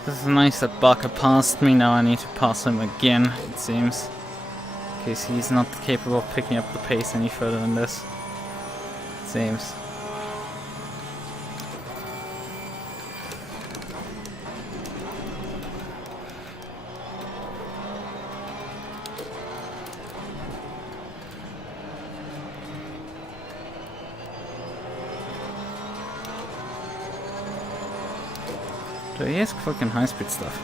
This is nice that Barker passed me, now I need to pass him again, it seems. Because he's not capable of picking up the pace any further than this. It seems. So he has quick and high speed stuff.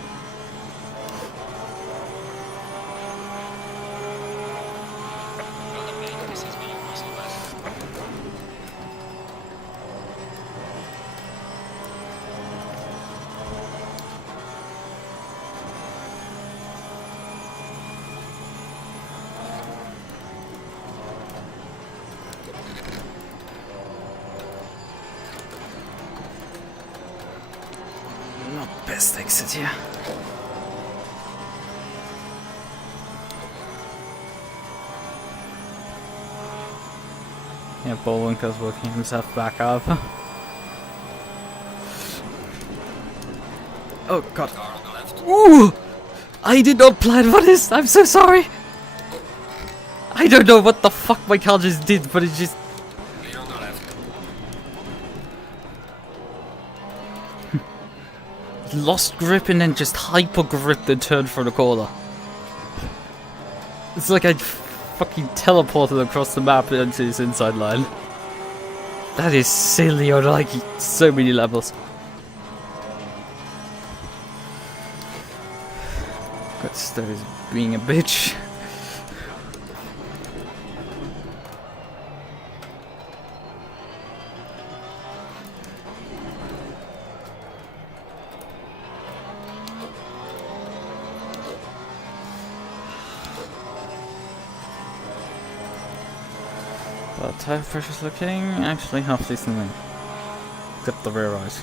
Best exit here. Yeah, Bollwinkel's working himself back up. Oh god. Car on the left. Ooh! I did not plan for this! I'm so sorry! I don't know what the fuck my car just did, but it just... Clear on the left. lost grip and then just hyper gripped and turned for the corner. It's like I fucking teleported across the map into this inside line. That is silly on like so many levels. God, that is being a bitch. Well, tire pressure's looking actually half decently. Except the rear eyes.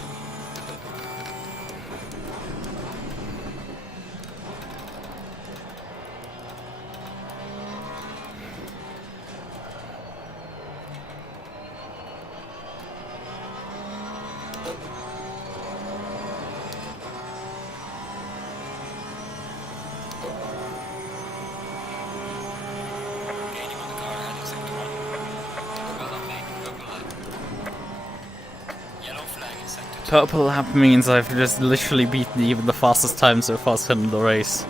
purple lap means I've just literally beaten even the fastest time so far in the race.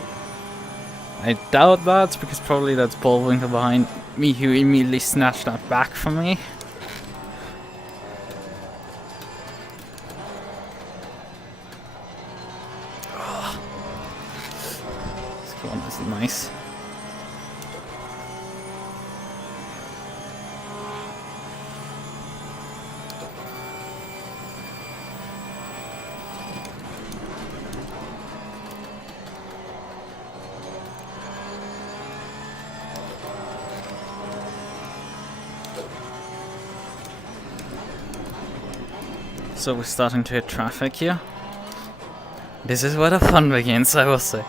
I doubt that, because probably that's Bollwinkel behind me who immediately snatched that back from me. This one is nice. So we're starting to hit traffic here. This is where the fun begins, I will say.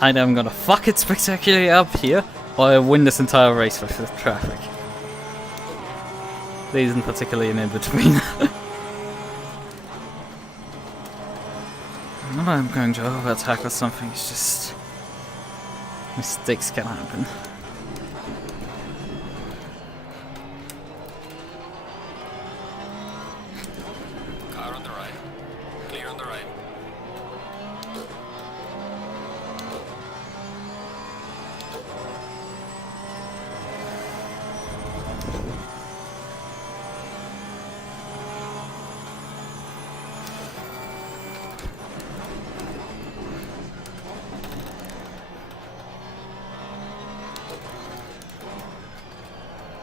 Either I'm gonna fuck it spectacularly up here, or I win this entire race with the traffic. There isn't particularly an in-between. Not that I'm going to over-attack or something, it's just... mistakes can happen.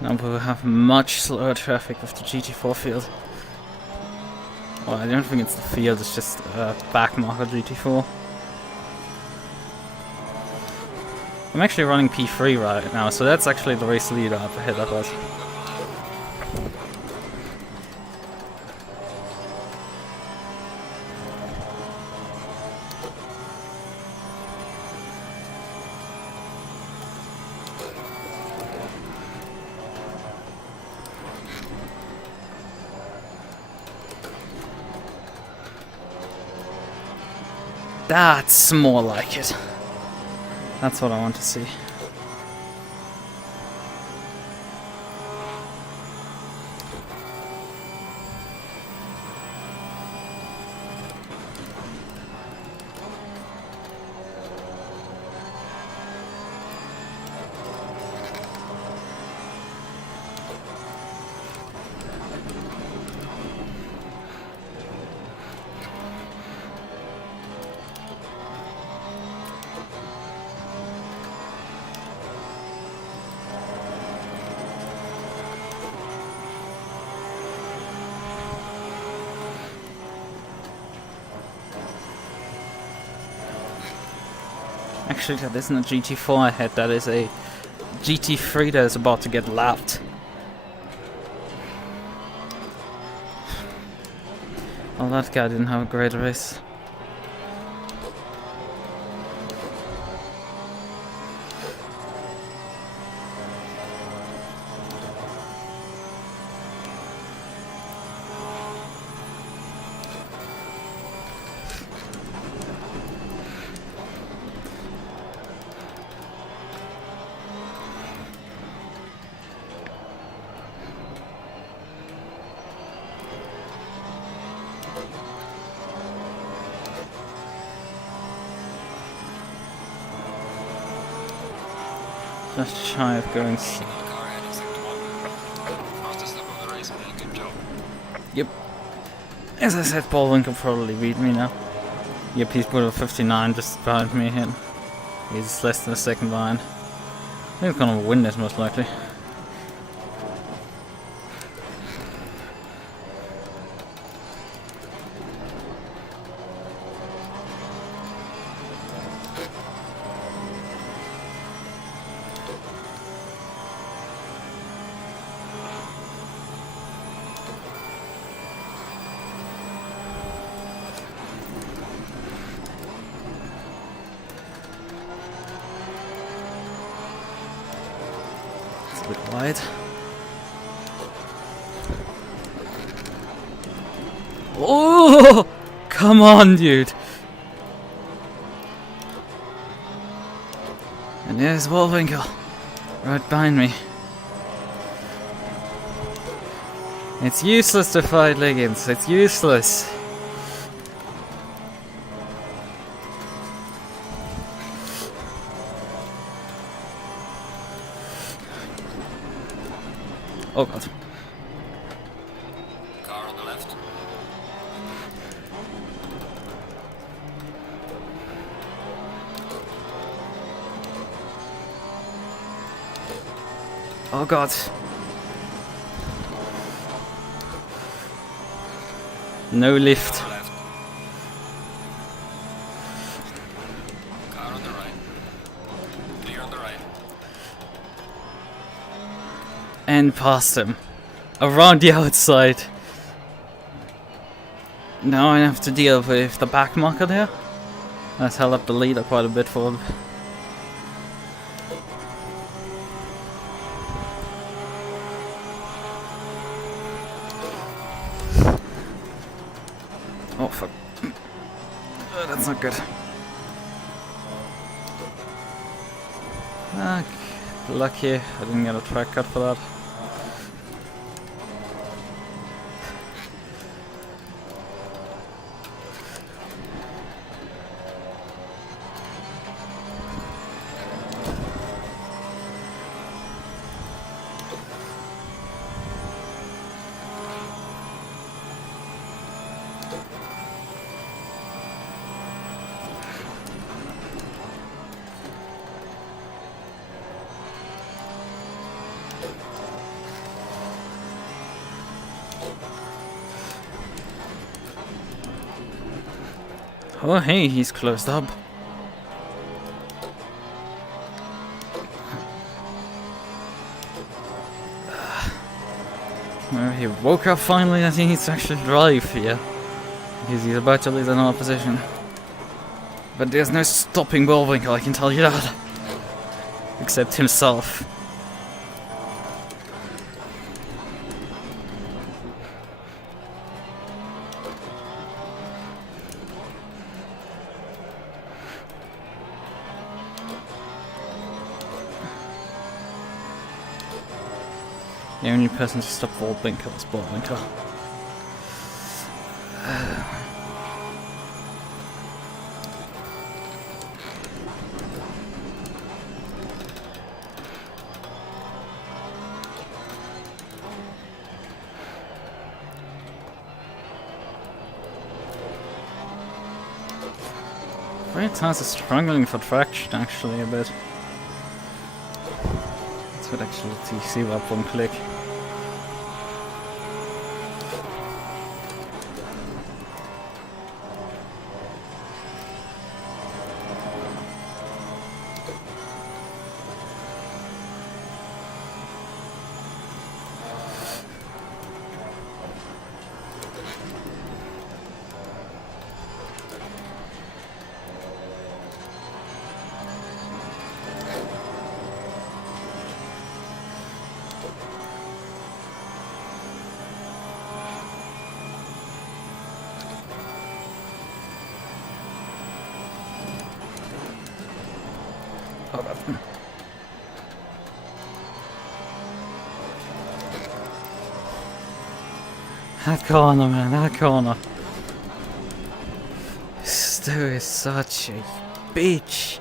Now we'll have much slower traffic with the GT4 field. Well, I don't think it's the field, it's just Backmarker GT4. I'm actually running P3 right now, so that's actually the race leader up ahead of us. That's more like it. That's what I want to see. Actually, that isn't a GT4 ahead, that is a GT3 that is about to get lapped. Well, that guy didn't have a great race. Just shy of going. Yep. As I said, Bollwinkel probably beat me now. Yep, he's put a 59 just behind me and he's less than a second behind. I think he's gonna win this most likely. A bit wide. Oh, come on, dude. And there's Bollwinkel right behind me. It's useless to fight Liggins. It's useless. Oh god. Car on the left. Oh god. No lift. Car left. Car on the right. Clear on the right. And past him. Around the outside. Now I have to deal with the backmarker there. That's held up the leader quite a bit for him. Oh fuck. That's not good. Ah, lucky I didn't get a track cut for that. Oh hey, he's closed up. Well, he woke up finally that he needs to actually drive here. Because he's about to lose another position. But there's no stopping Bollwinkel, I can tell you that. Except himself. The only person to stop Bollwinkel is Bollwinkel. Radeon is struggling for traction actually a bit. This would actually let you see that one click. Oh god. That corner, man, that corner. Stu is such a bitch.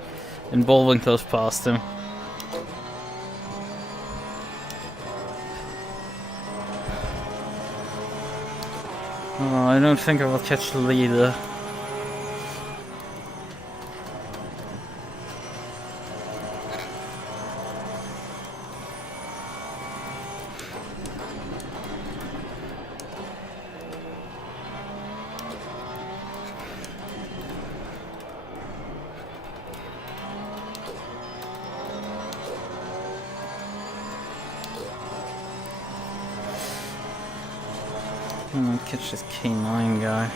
And Bollwinkel's past him. Oh, I don't think I will catch the leader. I'm gonna catch this K9 guy.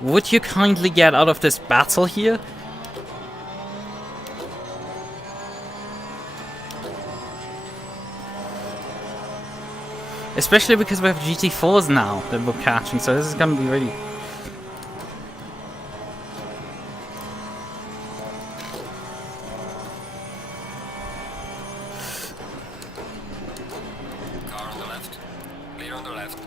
Would you kindly get out of this battle here? Especially because we have GT4s now that we're catching, so this is gonna be really... Car on the left. Lead on the left.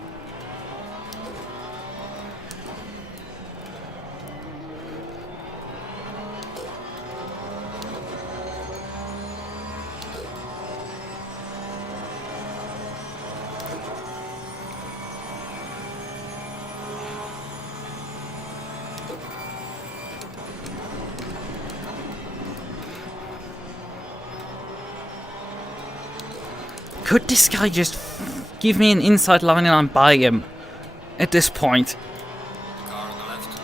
Could this guy just give me an inside line and I'm by him at this point? Car on the left.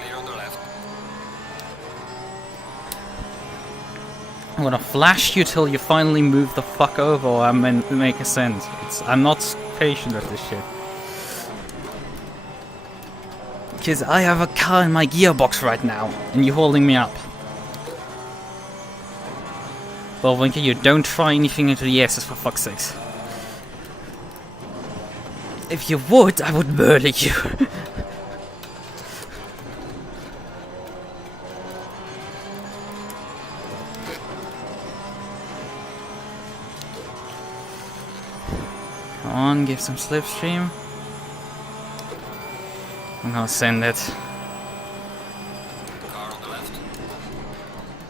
Lead on the left. I'm gonna flash you till you finally move the fuck over or I'm make a sense. I'm not patient with this shit. Because I have a car in my gearbox right now and you're holding me up. Bollwinkel, you don't try anything into the S's for fuck's sakes. If you would, I would murder you. Come on, give some slipstream. I'm gonna send it. Car on the left.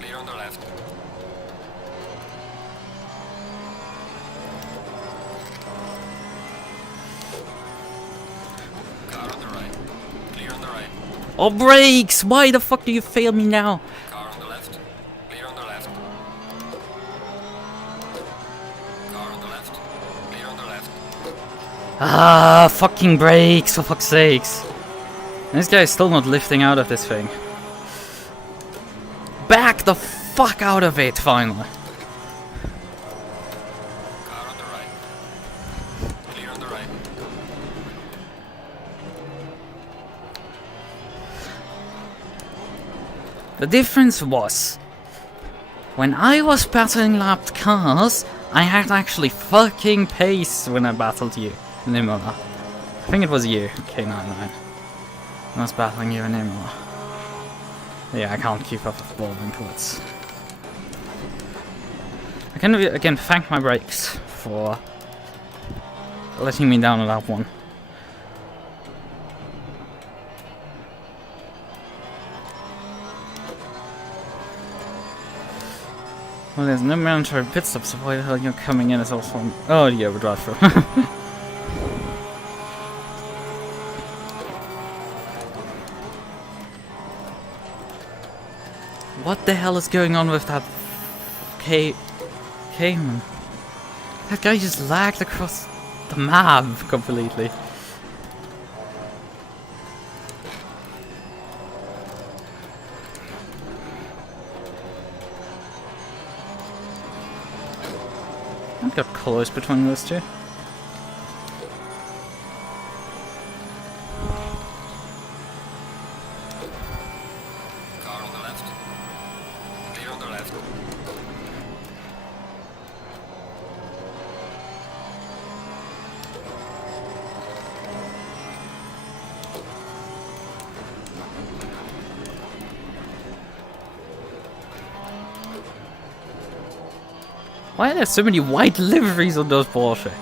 Lead on the left. Car on the right. Clear on the right. Oh, brakes! Why the fuck do you fail me now? Car on the left. Lead on the left. Car on the left. Lead on the left. Ah, fucking brakes, for fuck's sakes. This guy is still not lifting out of this thing. Back the fuck out of it, finally. Car on the right. Clear on the right. The difference was, when I was battling lapped cars, I had actually fucking pace when I battled you in Imola. I think it was you, K99. I was battling you in Imola. Yeah, I can't keep up with Bollwinkel. I can again thank my brakes for letting me down on that one. Well, there's no mandatory pit stop, so why the hell you're coming in as also... Oh yeah, we're drive through. What the hell is going on with that Cayman? That guy just lagged across the map completely. I got close between those two. Car on the left. Clear on the left. Why are there so many white liveries on those Porsche?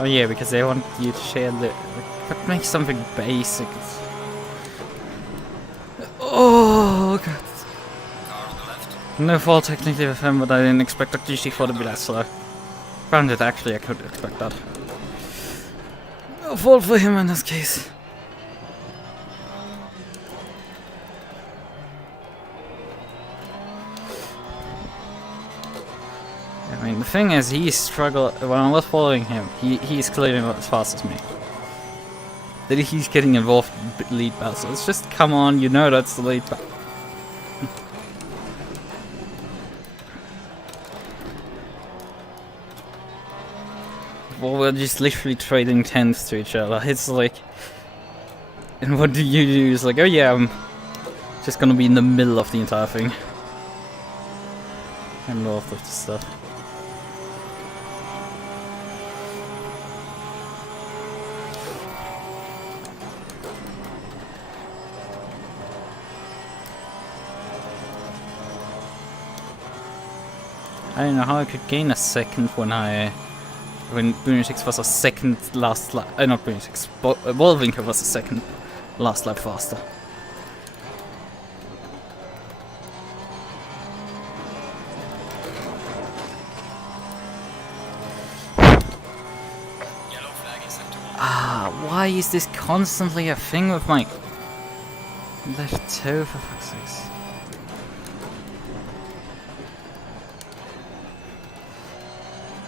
Oh yeah, because they want you to share the... What makes something basic? Oh god. Car on the left. No fault technically with him, but I didn't expect the GT4 to be that slow. Granted, actually I could expect that. No fault for him in this case. I mean, the thing is, he struggled when I was following him. He's clearly not as fast as me. That he's getting involved in lead battles. So it's just come on, you know that's the lead battle. Well, we're just literally trading tenths to each other. It's like, and what do you do? It's like, oh yeah, I'm just gonna be in the middle of the entire thing. And north of the stuff. I don't know how I could gain a second when Boonatix was a second last lap. Not Boonatix, Bollwinkel was a second last lap faster. Yellow flag is set to one. Ah, why is this constantly a thing with my left toe, for fuck's sakes?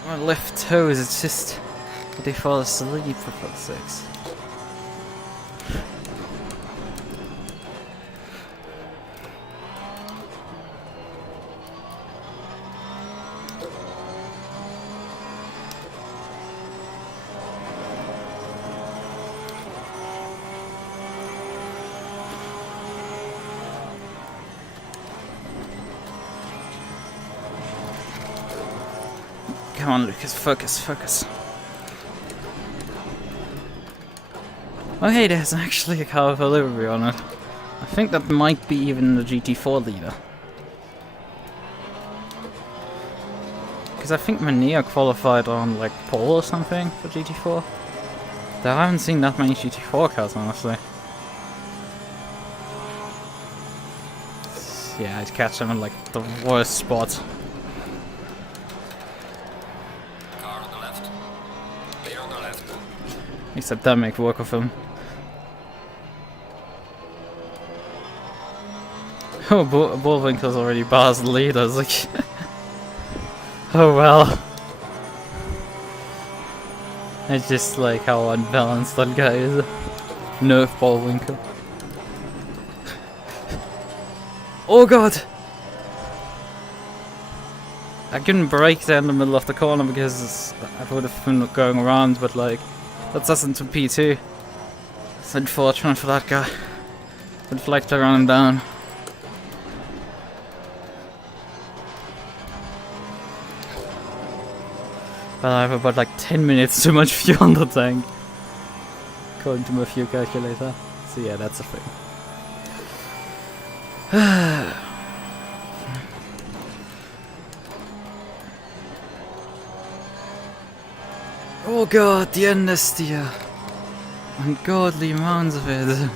My left toes, it's just they fall asleep, for fuck's sakes. Come on, Lucas, focus, focus. Oh hey, there's actually a car with a livery on it. I think that might be even the GT4 leader. Because I think Mania qualified on like pole or something for GT4. Though I haven't seen that many GT4 cars, honestly. Yeah, I'd catch them in like the worst spot. Except that make work of him. Oh, Bollwinkel's already bar's the lead. I was like, oh well. It's just like how unbalanced that guy is. Nerf Bollwinkel. Oh god! I couldn't brake there in the middle of the corner because I would have been going around, but like, that's us into P2. It's unfortunate for that guy. Would like to run him down. But I have about like 10 minutes too much fuel on the tank. According to my fuel calculator. So yeah, that's a thing. Oh god, the amnesty. Ungodly amounts of it.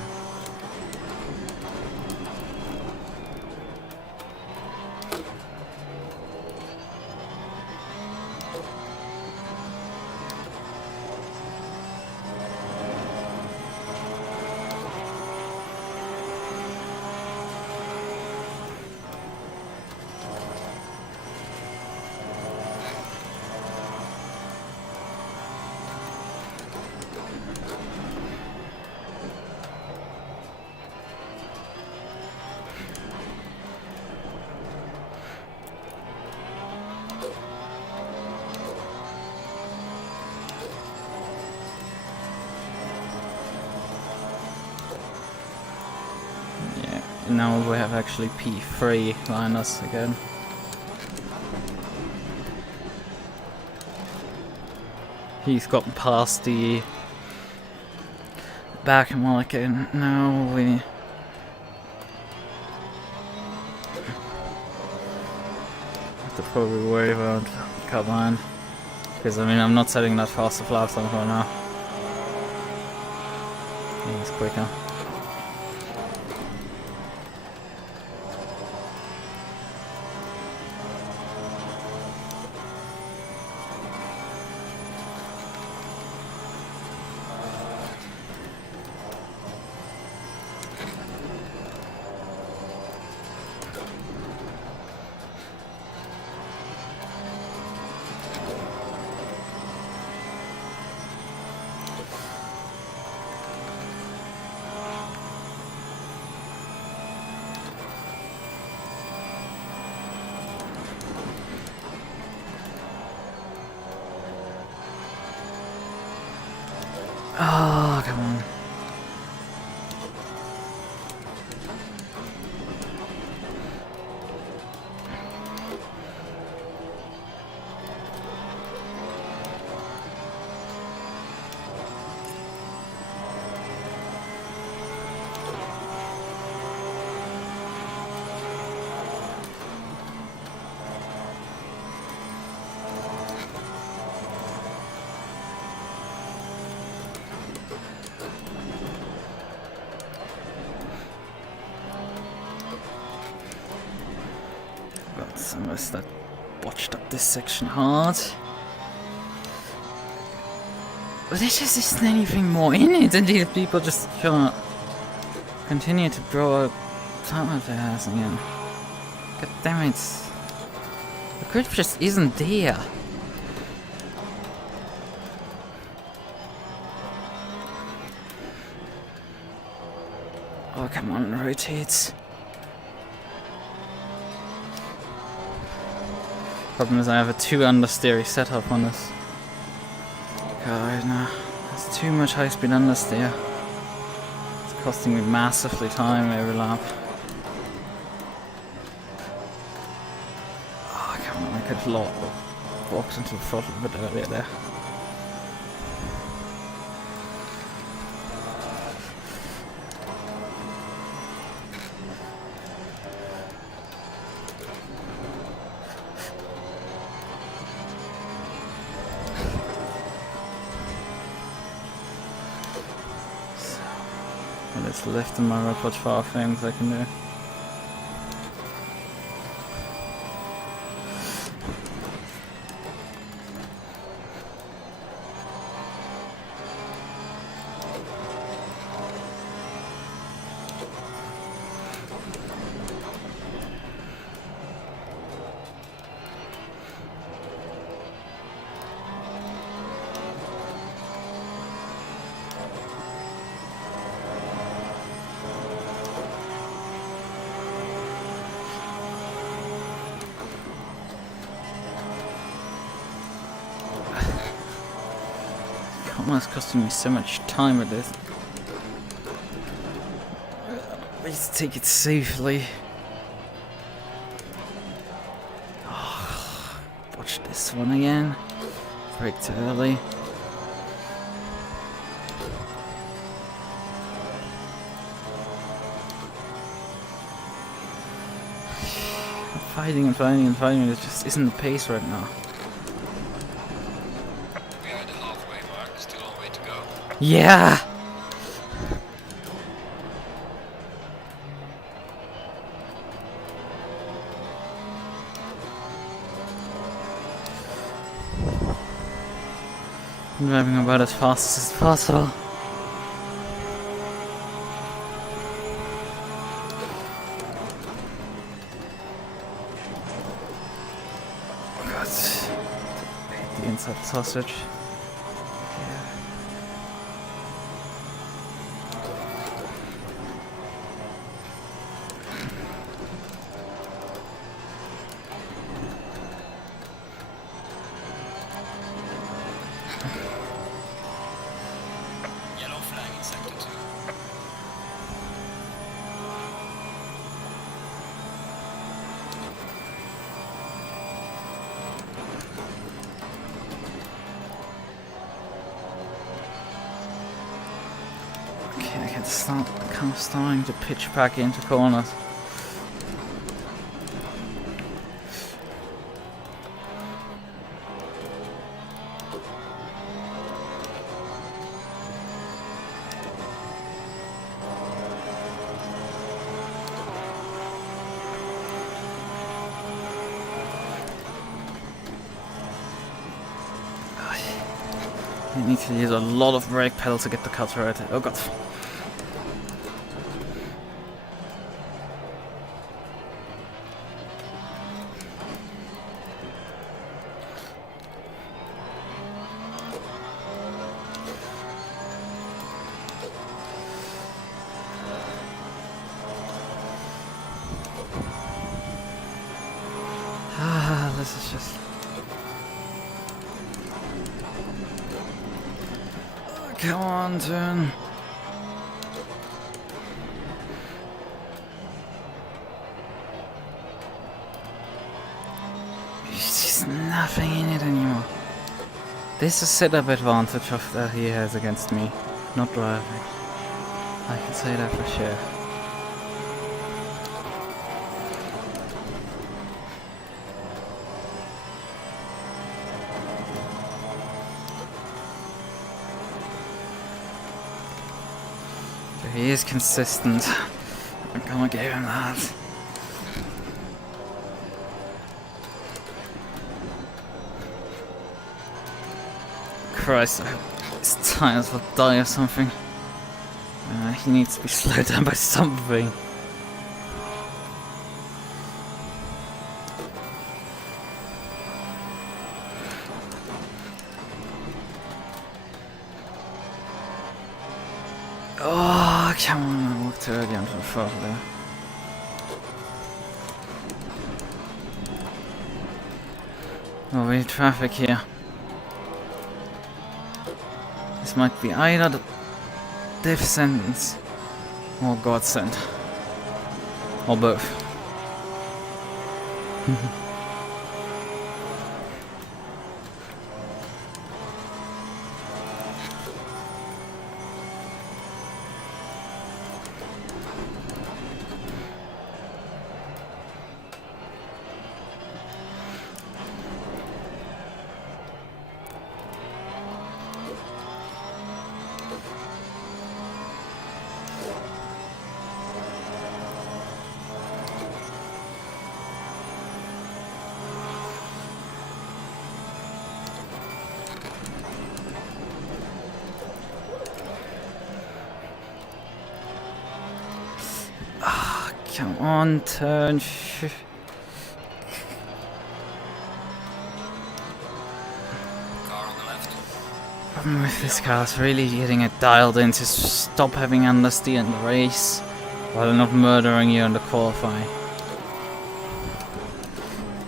Now we have actually P3 behind us again. He's gotten past the Backmarker, and now we have to probably worry about Cayman. Because I mean, I'm not setting that fast of laps on for now. He's quicker. unless that botched up this section hard. But there just isn't anything more in it, and these people just can't continue to draw time of their ass again. God damn it. The grid just isn't there. Oh, come on, rotate. Problem is I have a too understeery setup on this. God, no. There's too much high-speed understeer. It's costing me massively time every lap. Oh, come on, I could have walked into the throttle a bit earlier there. Well, it's left in my repertoire things I can do. It's costing me so much time with this. Let's take it safely. Oh, watch this one again. Break too early. I'm fighting and fighting and fighting. It just isn't the pace right now. Yeah! I'm driving about as fast as possible. God. Hit the inside sausage. It's not kind of starting to pitch back into corners. You need to use a lot of brake pedal to get the cut right. Oh god. This is just... Oh, come on, turn. There's just nothing in it anymore. This is a setup advantage of that he has against me, not driving. I can say that for sure. He is consistent. I'm gonna give him that. Christ, I hope his tires will die or something. He needs to be slowed down by something. Oh, come on, I walked too early onto the throttle there. Oh, we have traffic here. This might be either the death sentence or godsend. Or both. Come on, turn. Problem with this car is really getting it dialed in to stop having understeer in the race while not murdering you in the qualifying.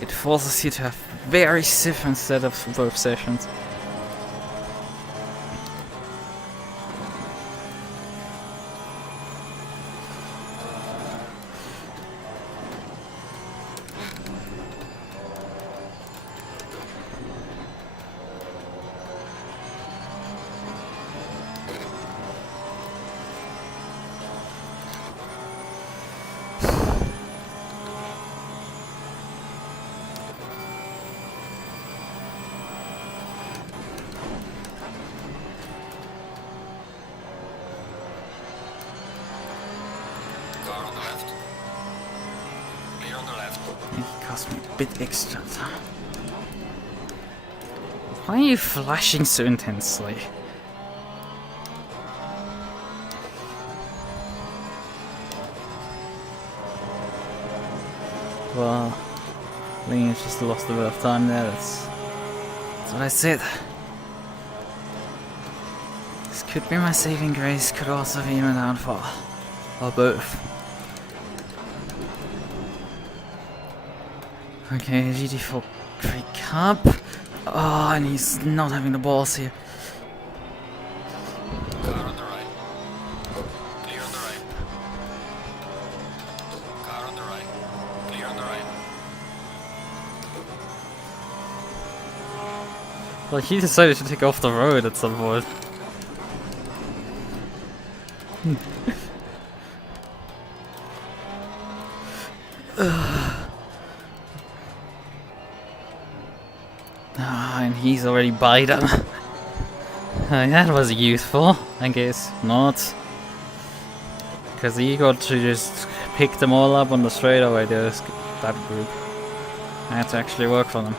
It forces you to have very different setups for both sessions. Bit extra time. Why are you flashing so intensely? Well, I think it's just lost a bit of time there. That's what I said. This could be my saving grace, could also be my downfall. Or both. Okay, GT4 Cup. Oh, and he's not having the balls here. Car on the right. Clear on the right. Car on the right. Clear on the right. Well, he decided to take off the road at some point. And he's already by them. That was useful, I guess not. Because he got to just pick them all up on the straightaway, that group. I had to actually work for them.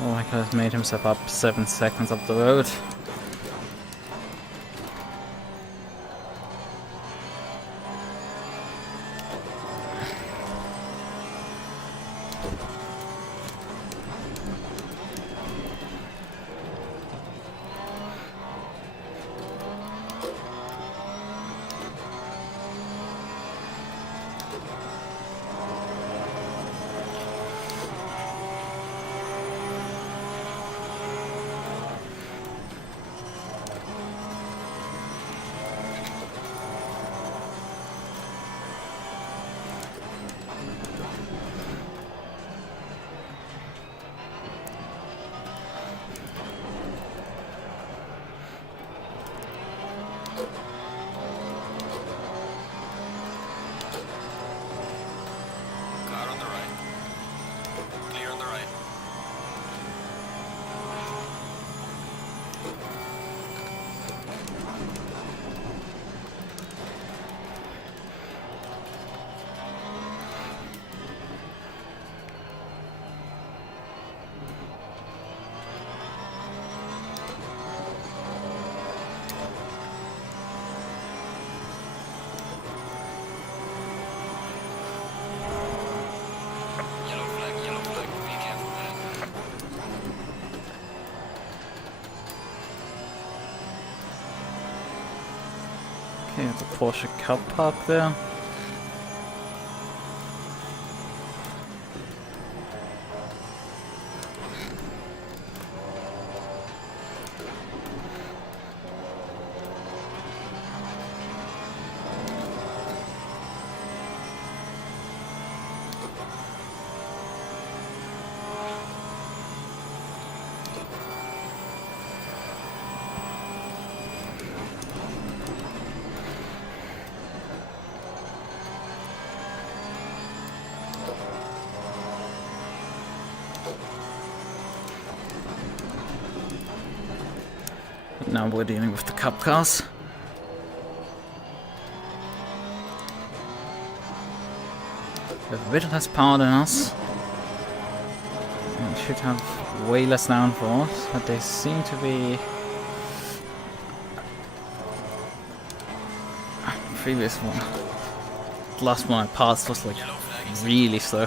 Bollwinkel has made himself up 7 seconds up the road. Yeah, the Porsche Cup park there. Now we're dealing with the Cup cars. They have a bit less power than us. And should have way less downforce, but they seem to be... The previous one. The last one I passed was like really slow.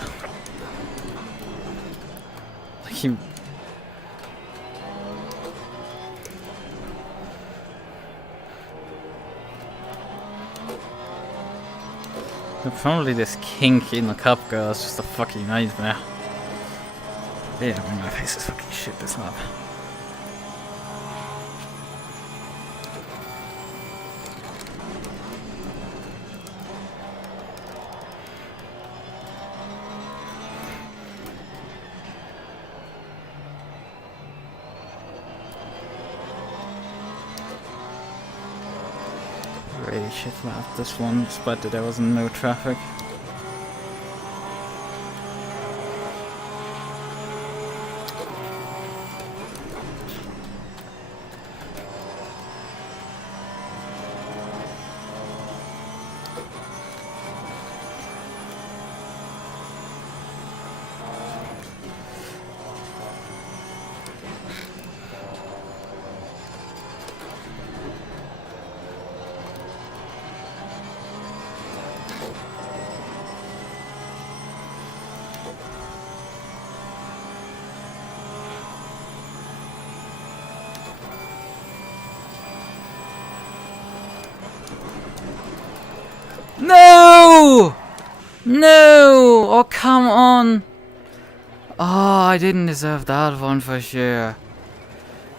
Like he... Probably this kink in the Cup girl is just a fucking nightmare. Yeah, I mean, my face is fucking shit this lap. Really shit lap this one, despite that there was no traffic. No! No! Oh, come on! Oh, I didn't deserve that one for sure.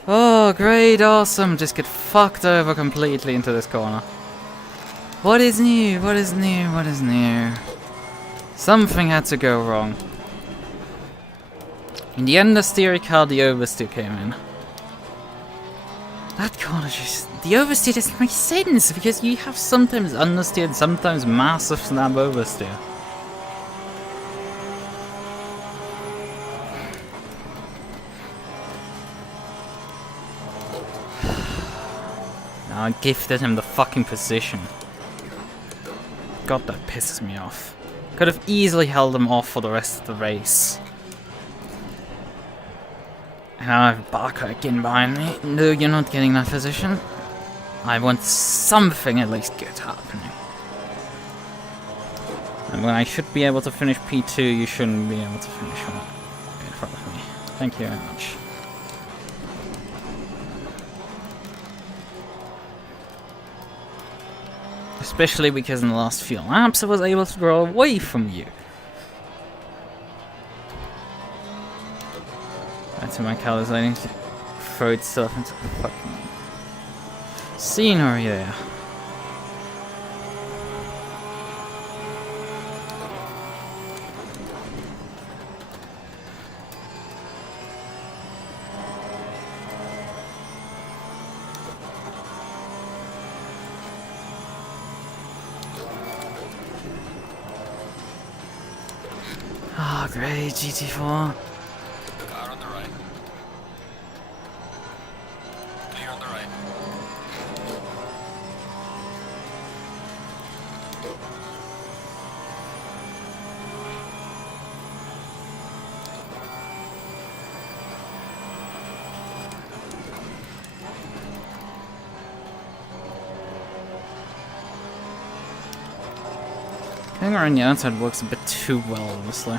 Oh, great, awesome. Just get fucked over completely into this corner. What is new? What is new? What is new? Something had to go wrong. In the understeer car, the oversteer came in. That corner just... The oversteer doesn't make sense, because you have sometimes understeer and sometimes massive snap oversteer. Now I gifted him the fucking position. God, that pisses me off. Could have easily held him off for the rest of the race. And now I have Barker again behind me. No, you're not getting that position. I want something at least good happening. And when I should be able to finish P2, you shouldn't be able to finish one in front of me. Thank you very much. Especially because in the last few laps I was able to grow away from you. That's my colors, I need to throw itself into the fucking scenery there. Ah, great, GT4. Car on the right. Clear on the right. Going around the outside works a bit too well, honestly.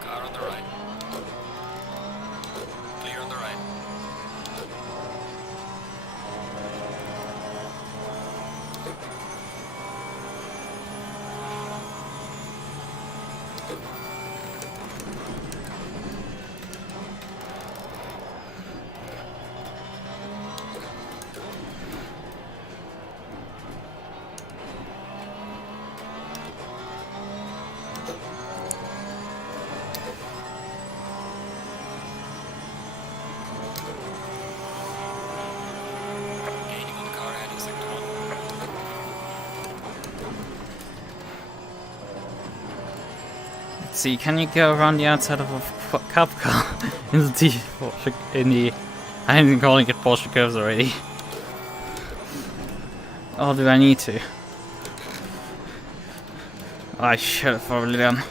Car on the right. Clear on the right. Gaining on the car ahead in sector 1. See, can you go around the outside of a cup car in the Porsche, in the... I'm even calling it Porsche curves already. Or do I need to? I should have probably done.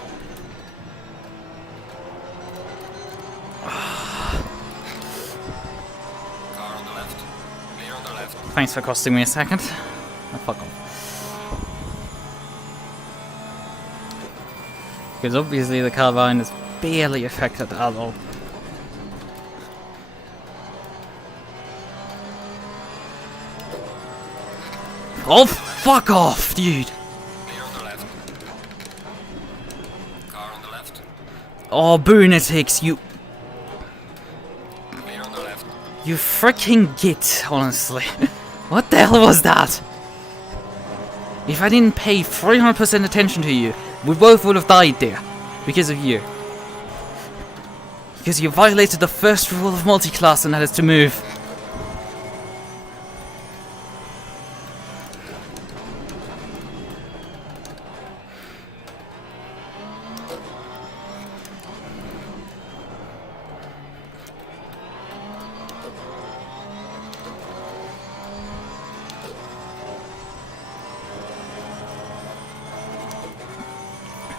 Car on the left. Clear on the left. Thanks for costing me a second. Oh, fuck off. Because obviously the carbine is barely affected at all. Oh, fuck off, dude! Clear on the left. Car on the left. Oh, Boonatix, you Clear on the left. freaking git, honestly. What the hell was that? If I didn't pay 300% attention to you, we both would have died there. Because of you. Because you violated the first rule of multi-class, and that is to move.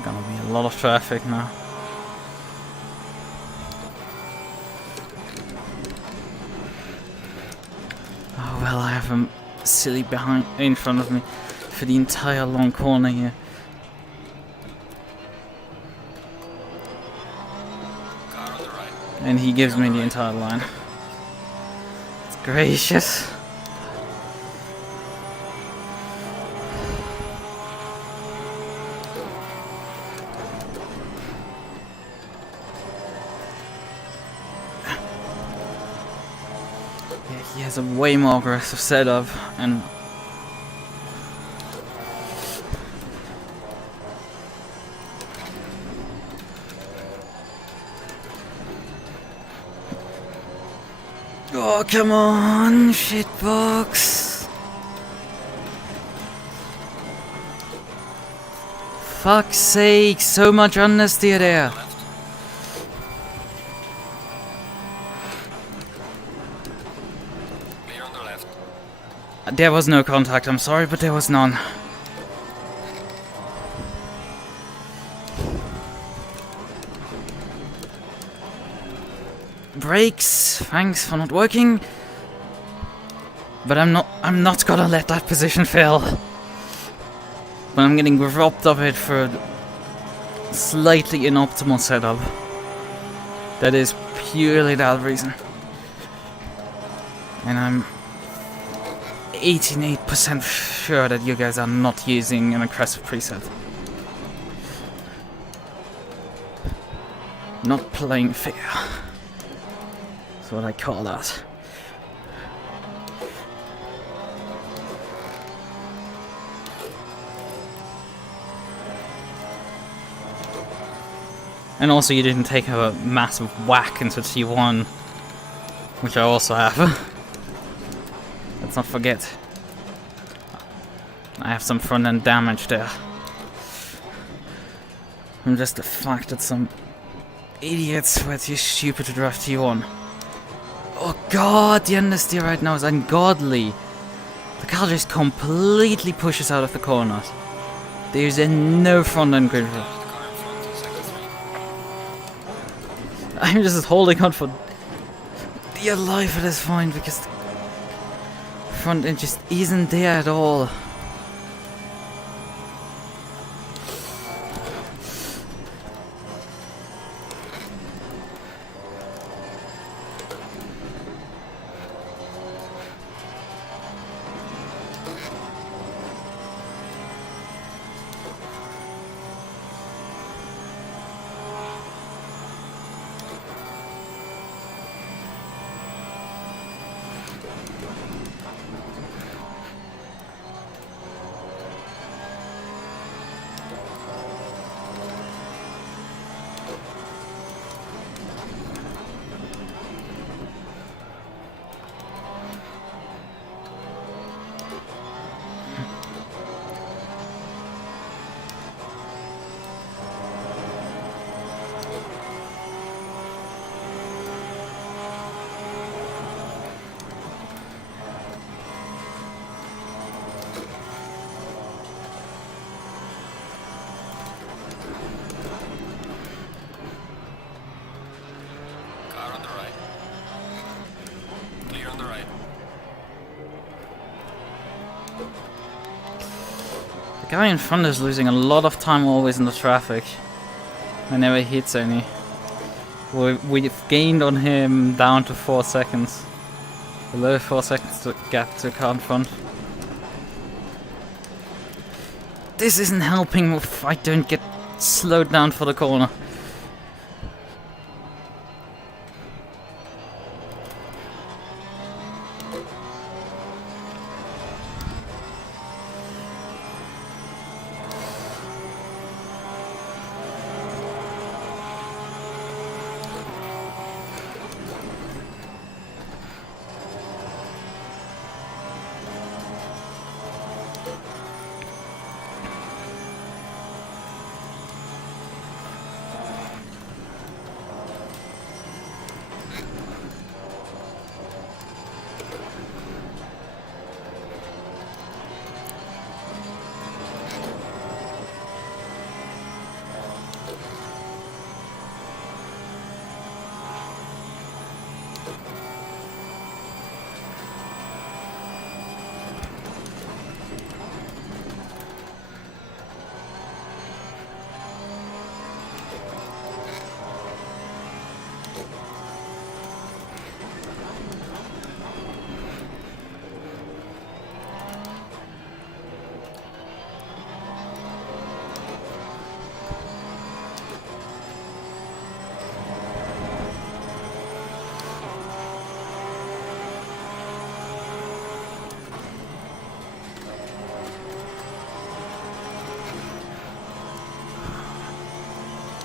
Gonna be a lot of traffic now. Oh well, I have him silly in front of me for the entire long corner here. Car on the right. And he gives me the entire line. It's gracious. Yeah, he has a way more aggressive setup, and oh, come on, shitbox. Fuck's sake, so much understeer there. Clear on the left. There was no contact, I'm sorry, but there was none. Brakes, thanks for not working. But I'm not gonna let that position fail. But I'm getting robbed of it for a slightly inoptimal setup. That is purely that reason. And I'm 88% sure that you guys are not using an aggressive preset. Not playing fair. That's what I call that. And also you didn't take a massive whack into T1, which I also have. Let's not forget. I have some front end damage there. From just the fact that some idiots were too stupid to drive T1. Oh god, the understeer right now is ungodly. The car just completely pushes out of the corners. There's no front end grid. I'm just holding on for dear life at this point because front end just isn't there at all. Car on the right. Clear on the right. The guy in front is losing a lot of time always in the traffic. Whenever he hits any. We've gained on him down to 4 seconds. Below 4 seconds to gap to car in front. This isn't helping if I don't get slowed down for the corner.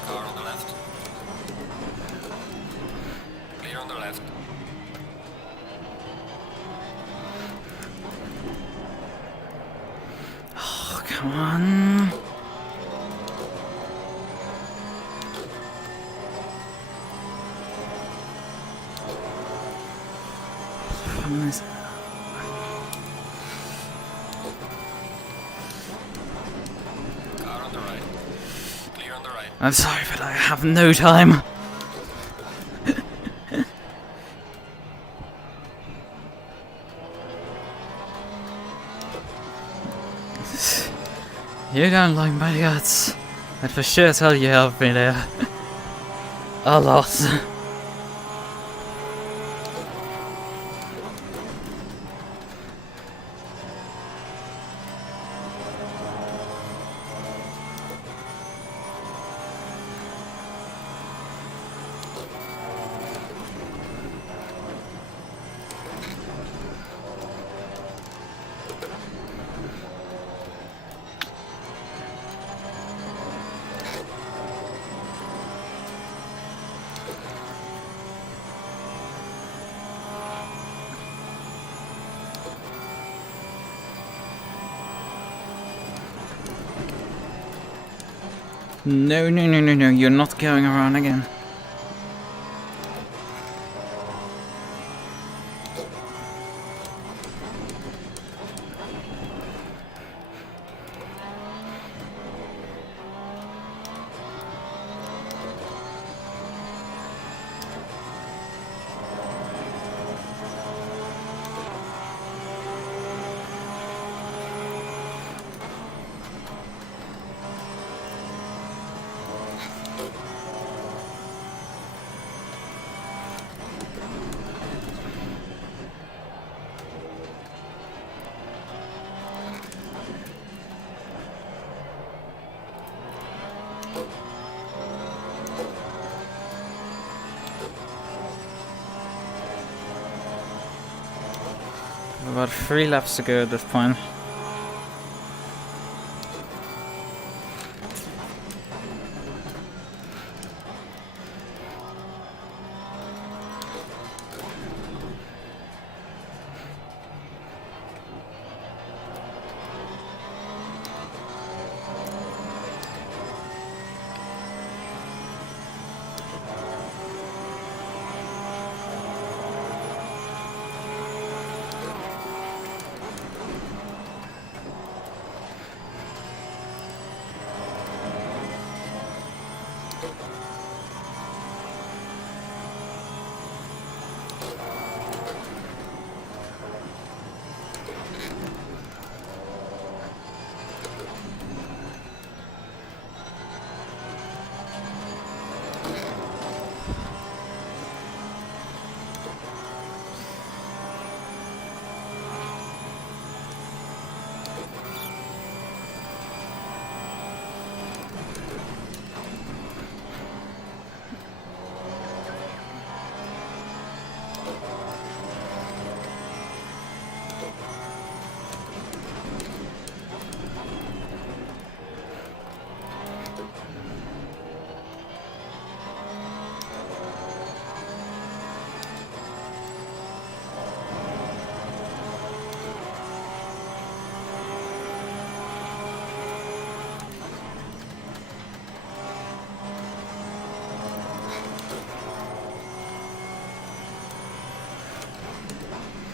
Car on the left. Clear on the left. Oh, come on. Car on the right. Clear on the right. I'm sorry, but I have no time. You don't like my guts. I'd for sure tell you help me there. A lot. No, no, no, no, no, you're not going around again. About 3 laps to go at this point.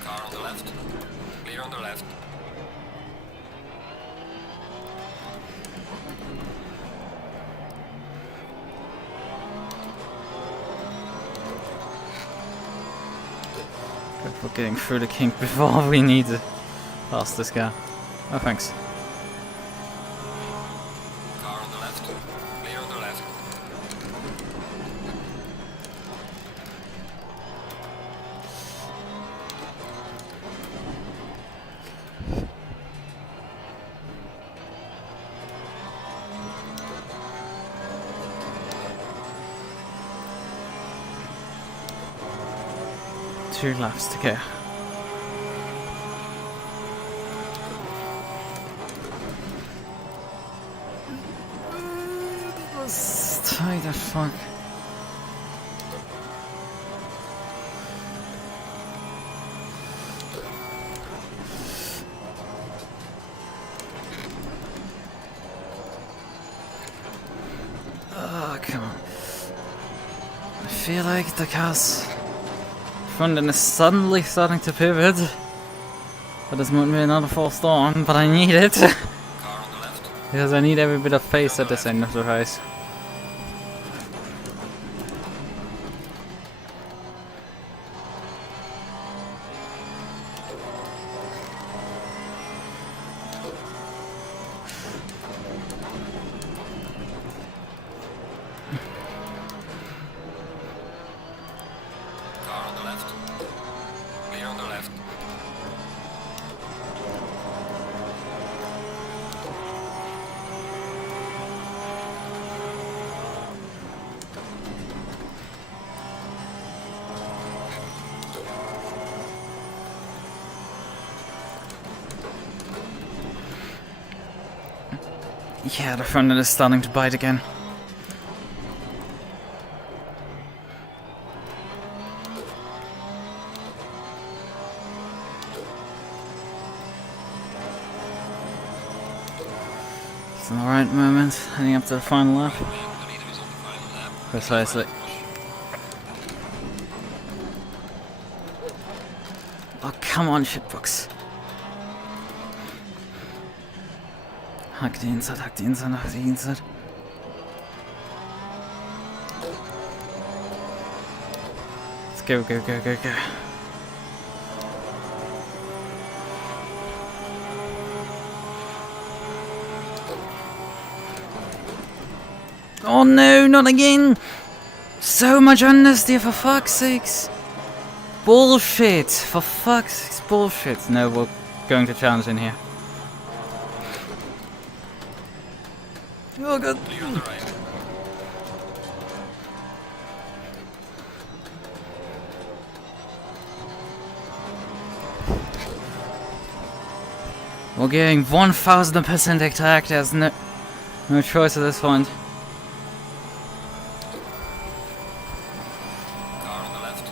Car on the left. Clear on the left. Good for getting through the kink before we need to pass this guy. Oh, thanks. Car on the left. Clear on the left. Two laps to go. That was tight as fuck. Oh, come on. I feel like the car's front end is suddenly starting to pivot. But this might be another false start, but I need it. Car on the left. Because I need every bit of pace at this end of the race. Car on the left. Clear on the left. Yeah, the front end is starting to bite again. It's an alright moment, heading up to the final lap. The leader is on the final lap. Precisely. Oh, come on, shitbox. Hack die Inside, hack die Inside, hack die Inside. Let's go, go, go, go, go. Oh no, not again! So much understeer, for fuck's sakes! Bullshit! For fuck's sakes, bullshit! No, we're going to challenge in here. Oh god! Clear on the right. We're getting 1000% attack. There's no choice at this point. Car on the left.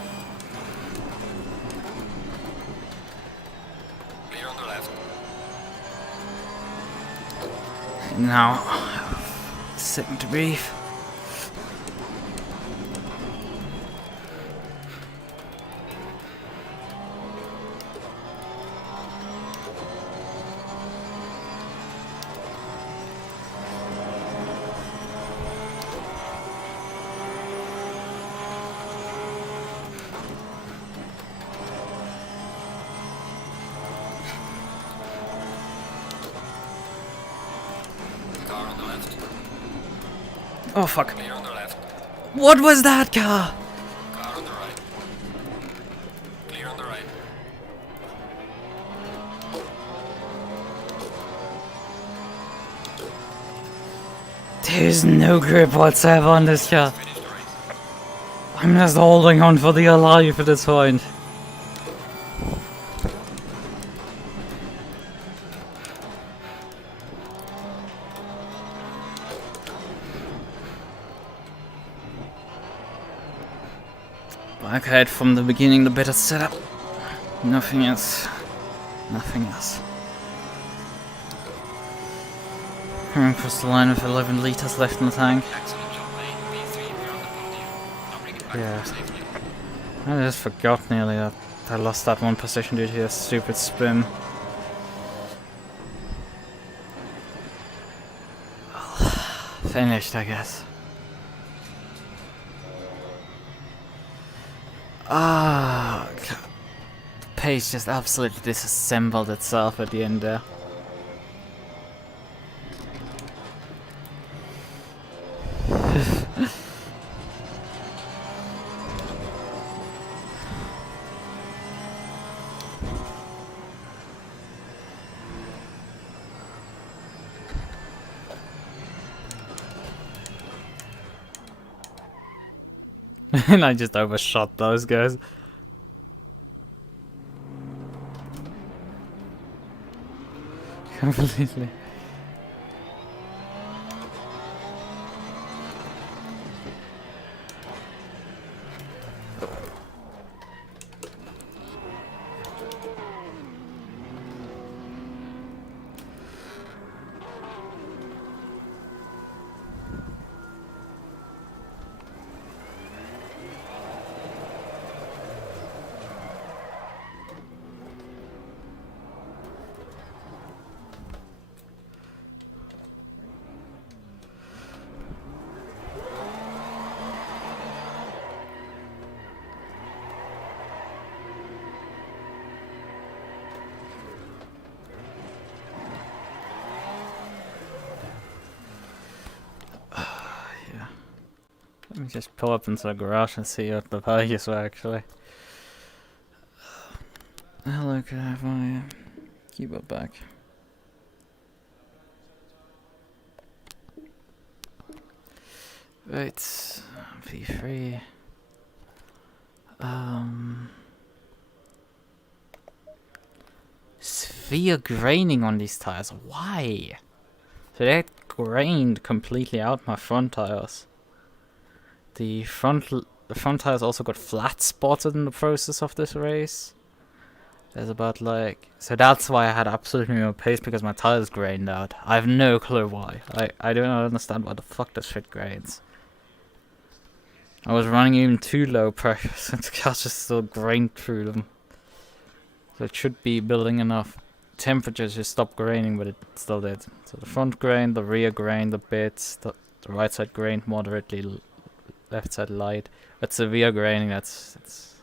Clear on the left. Now, second to breathe. Car on the left. Oh fuck. Clear on the left. What was that car? Car on the right. Clear on the right. There's no grip whatsoever on this car. Finish the race. I'm just holding on for the life at this point. Okay, from the beginning the better setup. Nothing else. Nothing else. Coming across the line with 11 liters left in the tank. Excellent job, mate. P3, we're on the podium. Now bring it back Yeah. safely. I just forgot nearly that I lost that one position due to a stupid spin. Finished, I guess. Ah, the page just absolutely disassembled itself at the end there. And I just overshot those guys. Completely. Let me just pull up into the garage and see what the values were actually. Hello, can I have my keyboard back? Right, V3. Sphere graining on these tires. Why? So they grained completely out my front tires. The front tires also got flat spotted in the process of this race. There's about like... So that's why I had absolutely no pace, because my tires grained out. I have no clue why. I don't understand why the fuck this shit grains. I was running even too low pressure, so the car just still grained through them. So it should be building enough temperature to stop graining, but it still did. So the front grained, the rear grained a bit, the right side grained moderately, left side light. But severe graining, that's...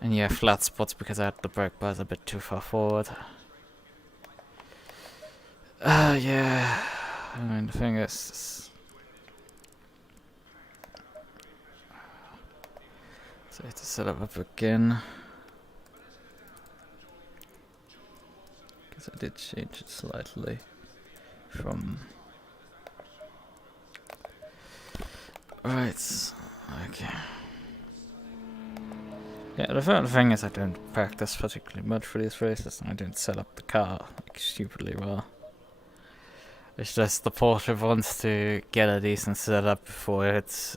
And yeah, flat spots because I had the brake bars a bit too far forward. Yeah. I mean, the thing is... So I have to set up again. Because I did change it slightly from... Right, okay. Yeah, the thing is I don't practice particularly much for these races, and I don't set up the car like stupidly well. It's just the Porsche wants to get a decent setup before it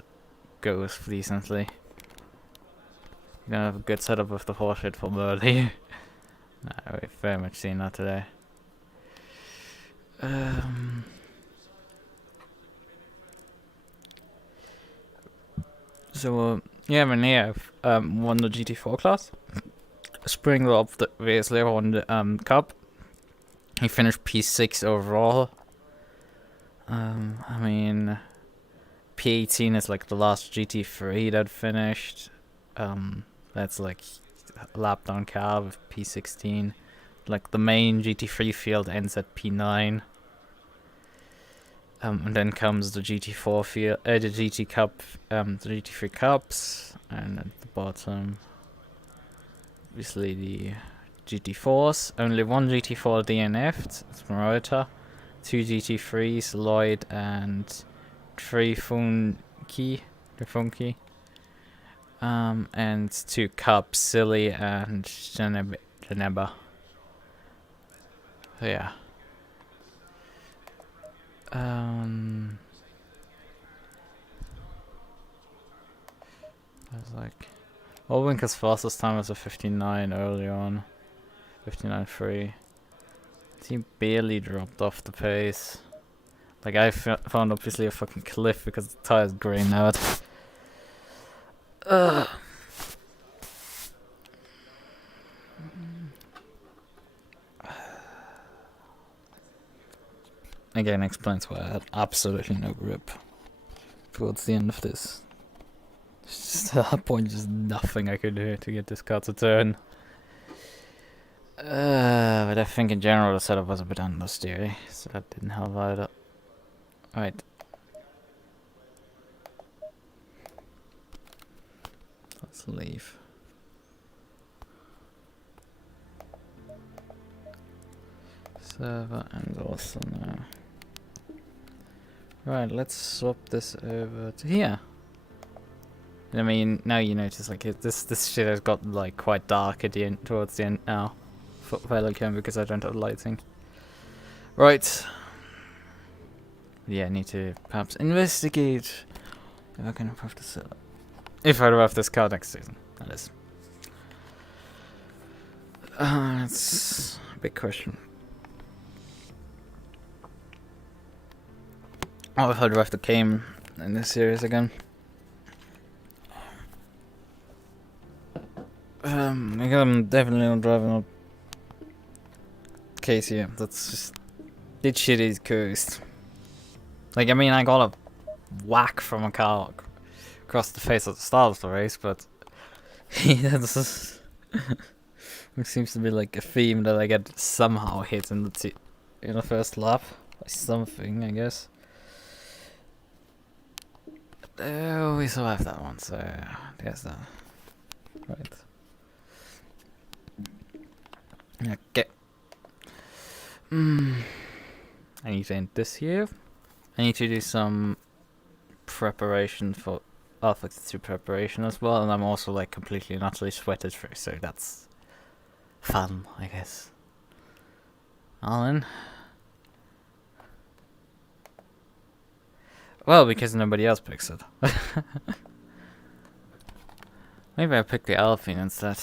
goes decently. You're gonna have a good setup with the Porsche from early. No, we've very much seen that today. So, yeah, Renier won the GT4 class. Spring up the obviously won the Cup. He finished P6 overall. I mean, P18 is like the last GT3 that finished. That's like a lap down car with P16. Like the main GT3 field ends at P9. And then comes the GT4 field, the GT Cup, the GT3 Cups, and at the bottom, obviously the GT4s. Only one GT4 DNF'd, it's Morita. 2 GT3s, Lloyd, and 3 Funky. And 2 Cups, Silly and Geneba. So yeah. I was like, Bollwinkel's fastest time was a 59 early on, 59.3. He barely dropped off the pace. Like I found obviously a fucking cliff because the tire's graying out. Again, explains why I had absolutely no grip towards the end of this. Just at that point, just nothing I could do to get this car to turn. But I think in general the setup was a bit understeery, so that didn't help either. Right. Let's leave. Server and also now. Right, let's swap this over to here. I mean, now you notice like this shit has got like quite dark at the end, towards the end now. For Pelican because I don't have lighting. Right. Yeah, I need to perhaps investigate if I can have this setup. If I have this car next season, that is. It's a big question. Oh, if I drive the Cayman in this series again. Because I'm definitely not driving a KTM. That's just it shitty coast. Like, I mean, I got a whack from a car across the face at the start of the race, but that's just it seems to be like a theme that I get somehow hit in the first lap by something, I guess. Oh, we survived that one, so there's that. Right. Okay. I need to end this here. I need to do some preparation for Alpha 2 preparation as well, and I'm also like completely and utterly sweated through, so that's fun, I guess. All in. Well, because nobody else picks it. Maybe I pick the Alpine instead.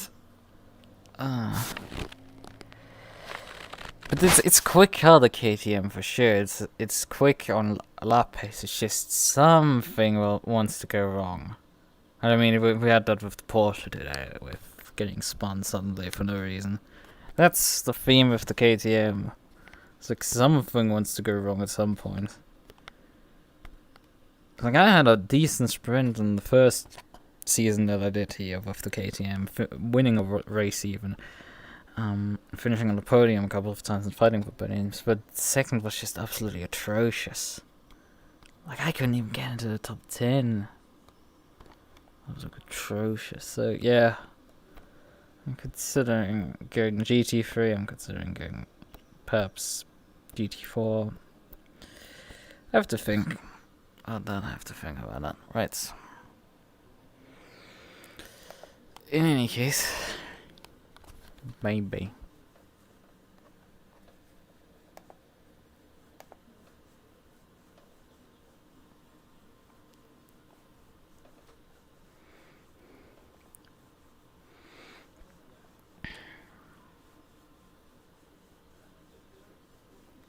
But it's quick car, the KTM, for sure. It's quick on lap pace. It's just something wants to go wrong. I mean, we had that with the Porsche today, with getting spun suddenly for no reason. That's the theme with the KTM. It's like something wants to go wrong at some point. Like, I had a decent sprint in the first season that I did here with the KTM, winning a race even. Finishing on the podium a couple of times and fighting for podiums, but second was just absolutely atrocious. Like, I couldn't even get into the top 10. That was like atrocious. So yeah, I'm considering going GT3. I'm considering going perhaps GT4. I have to think. I have to think about that. Right. in any case, maybe.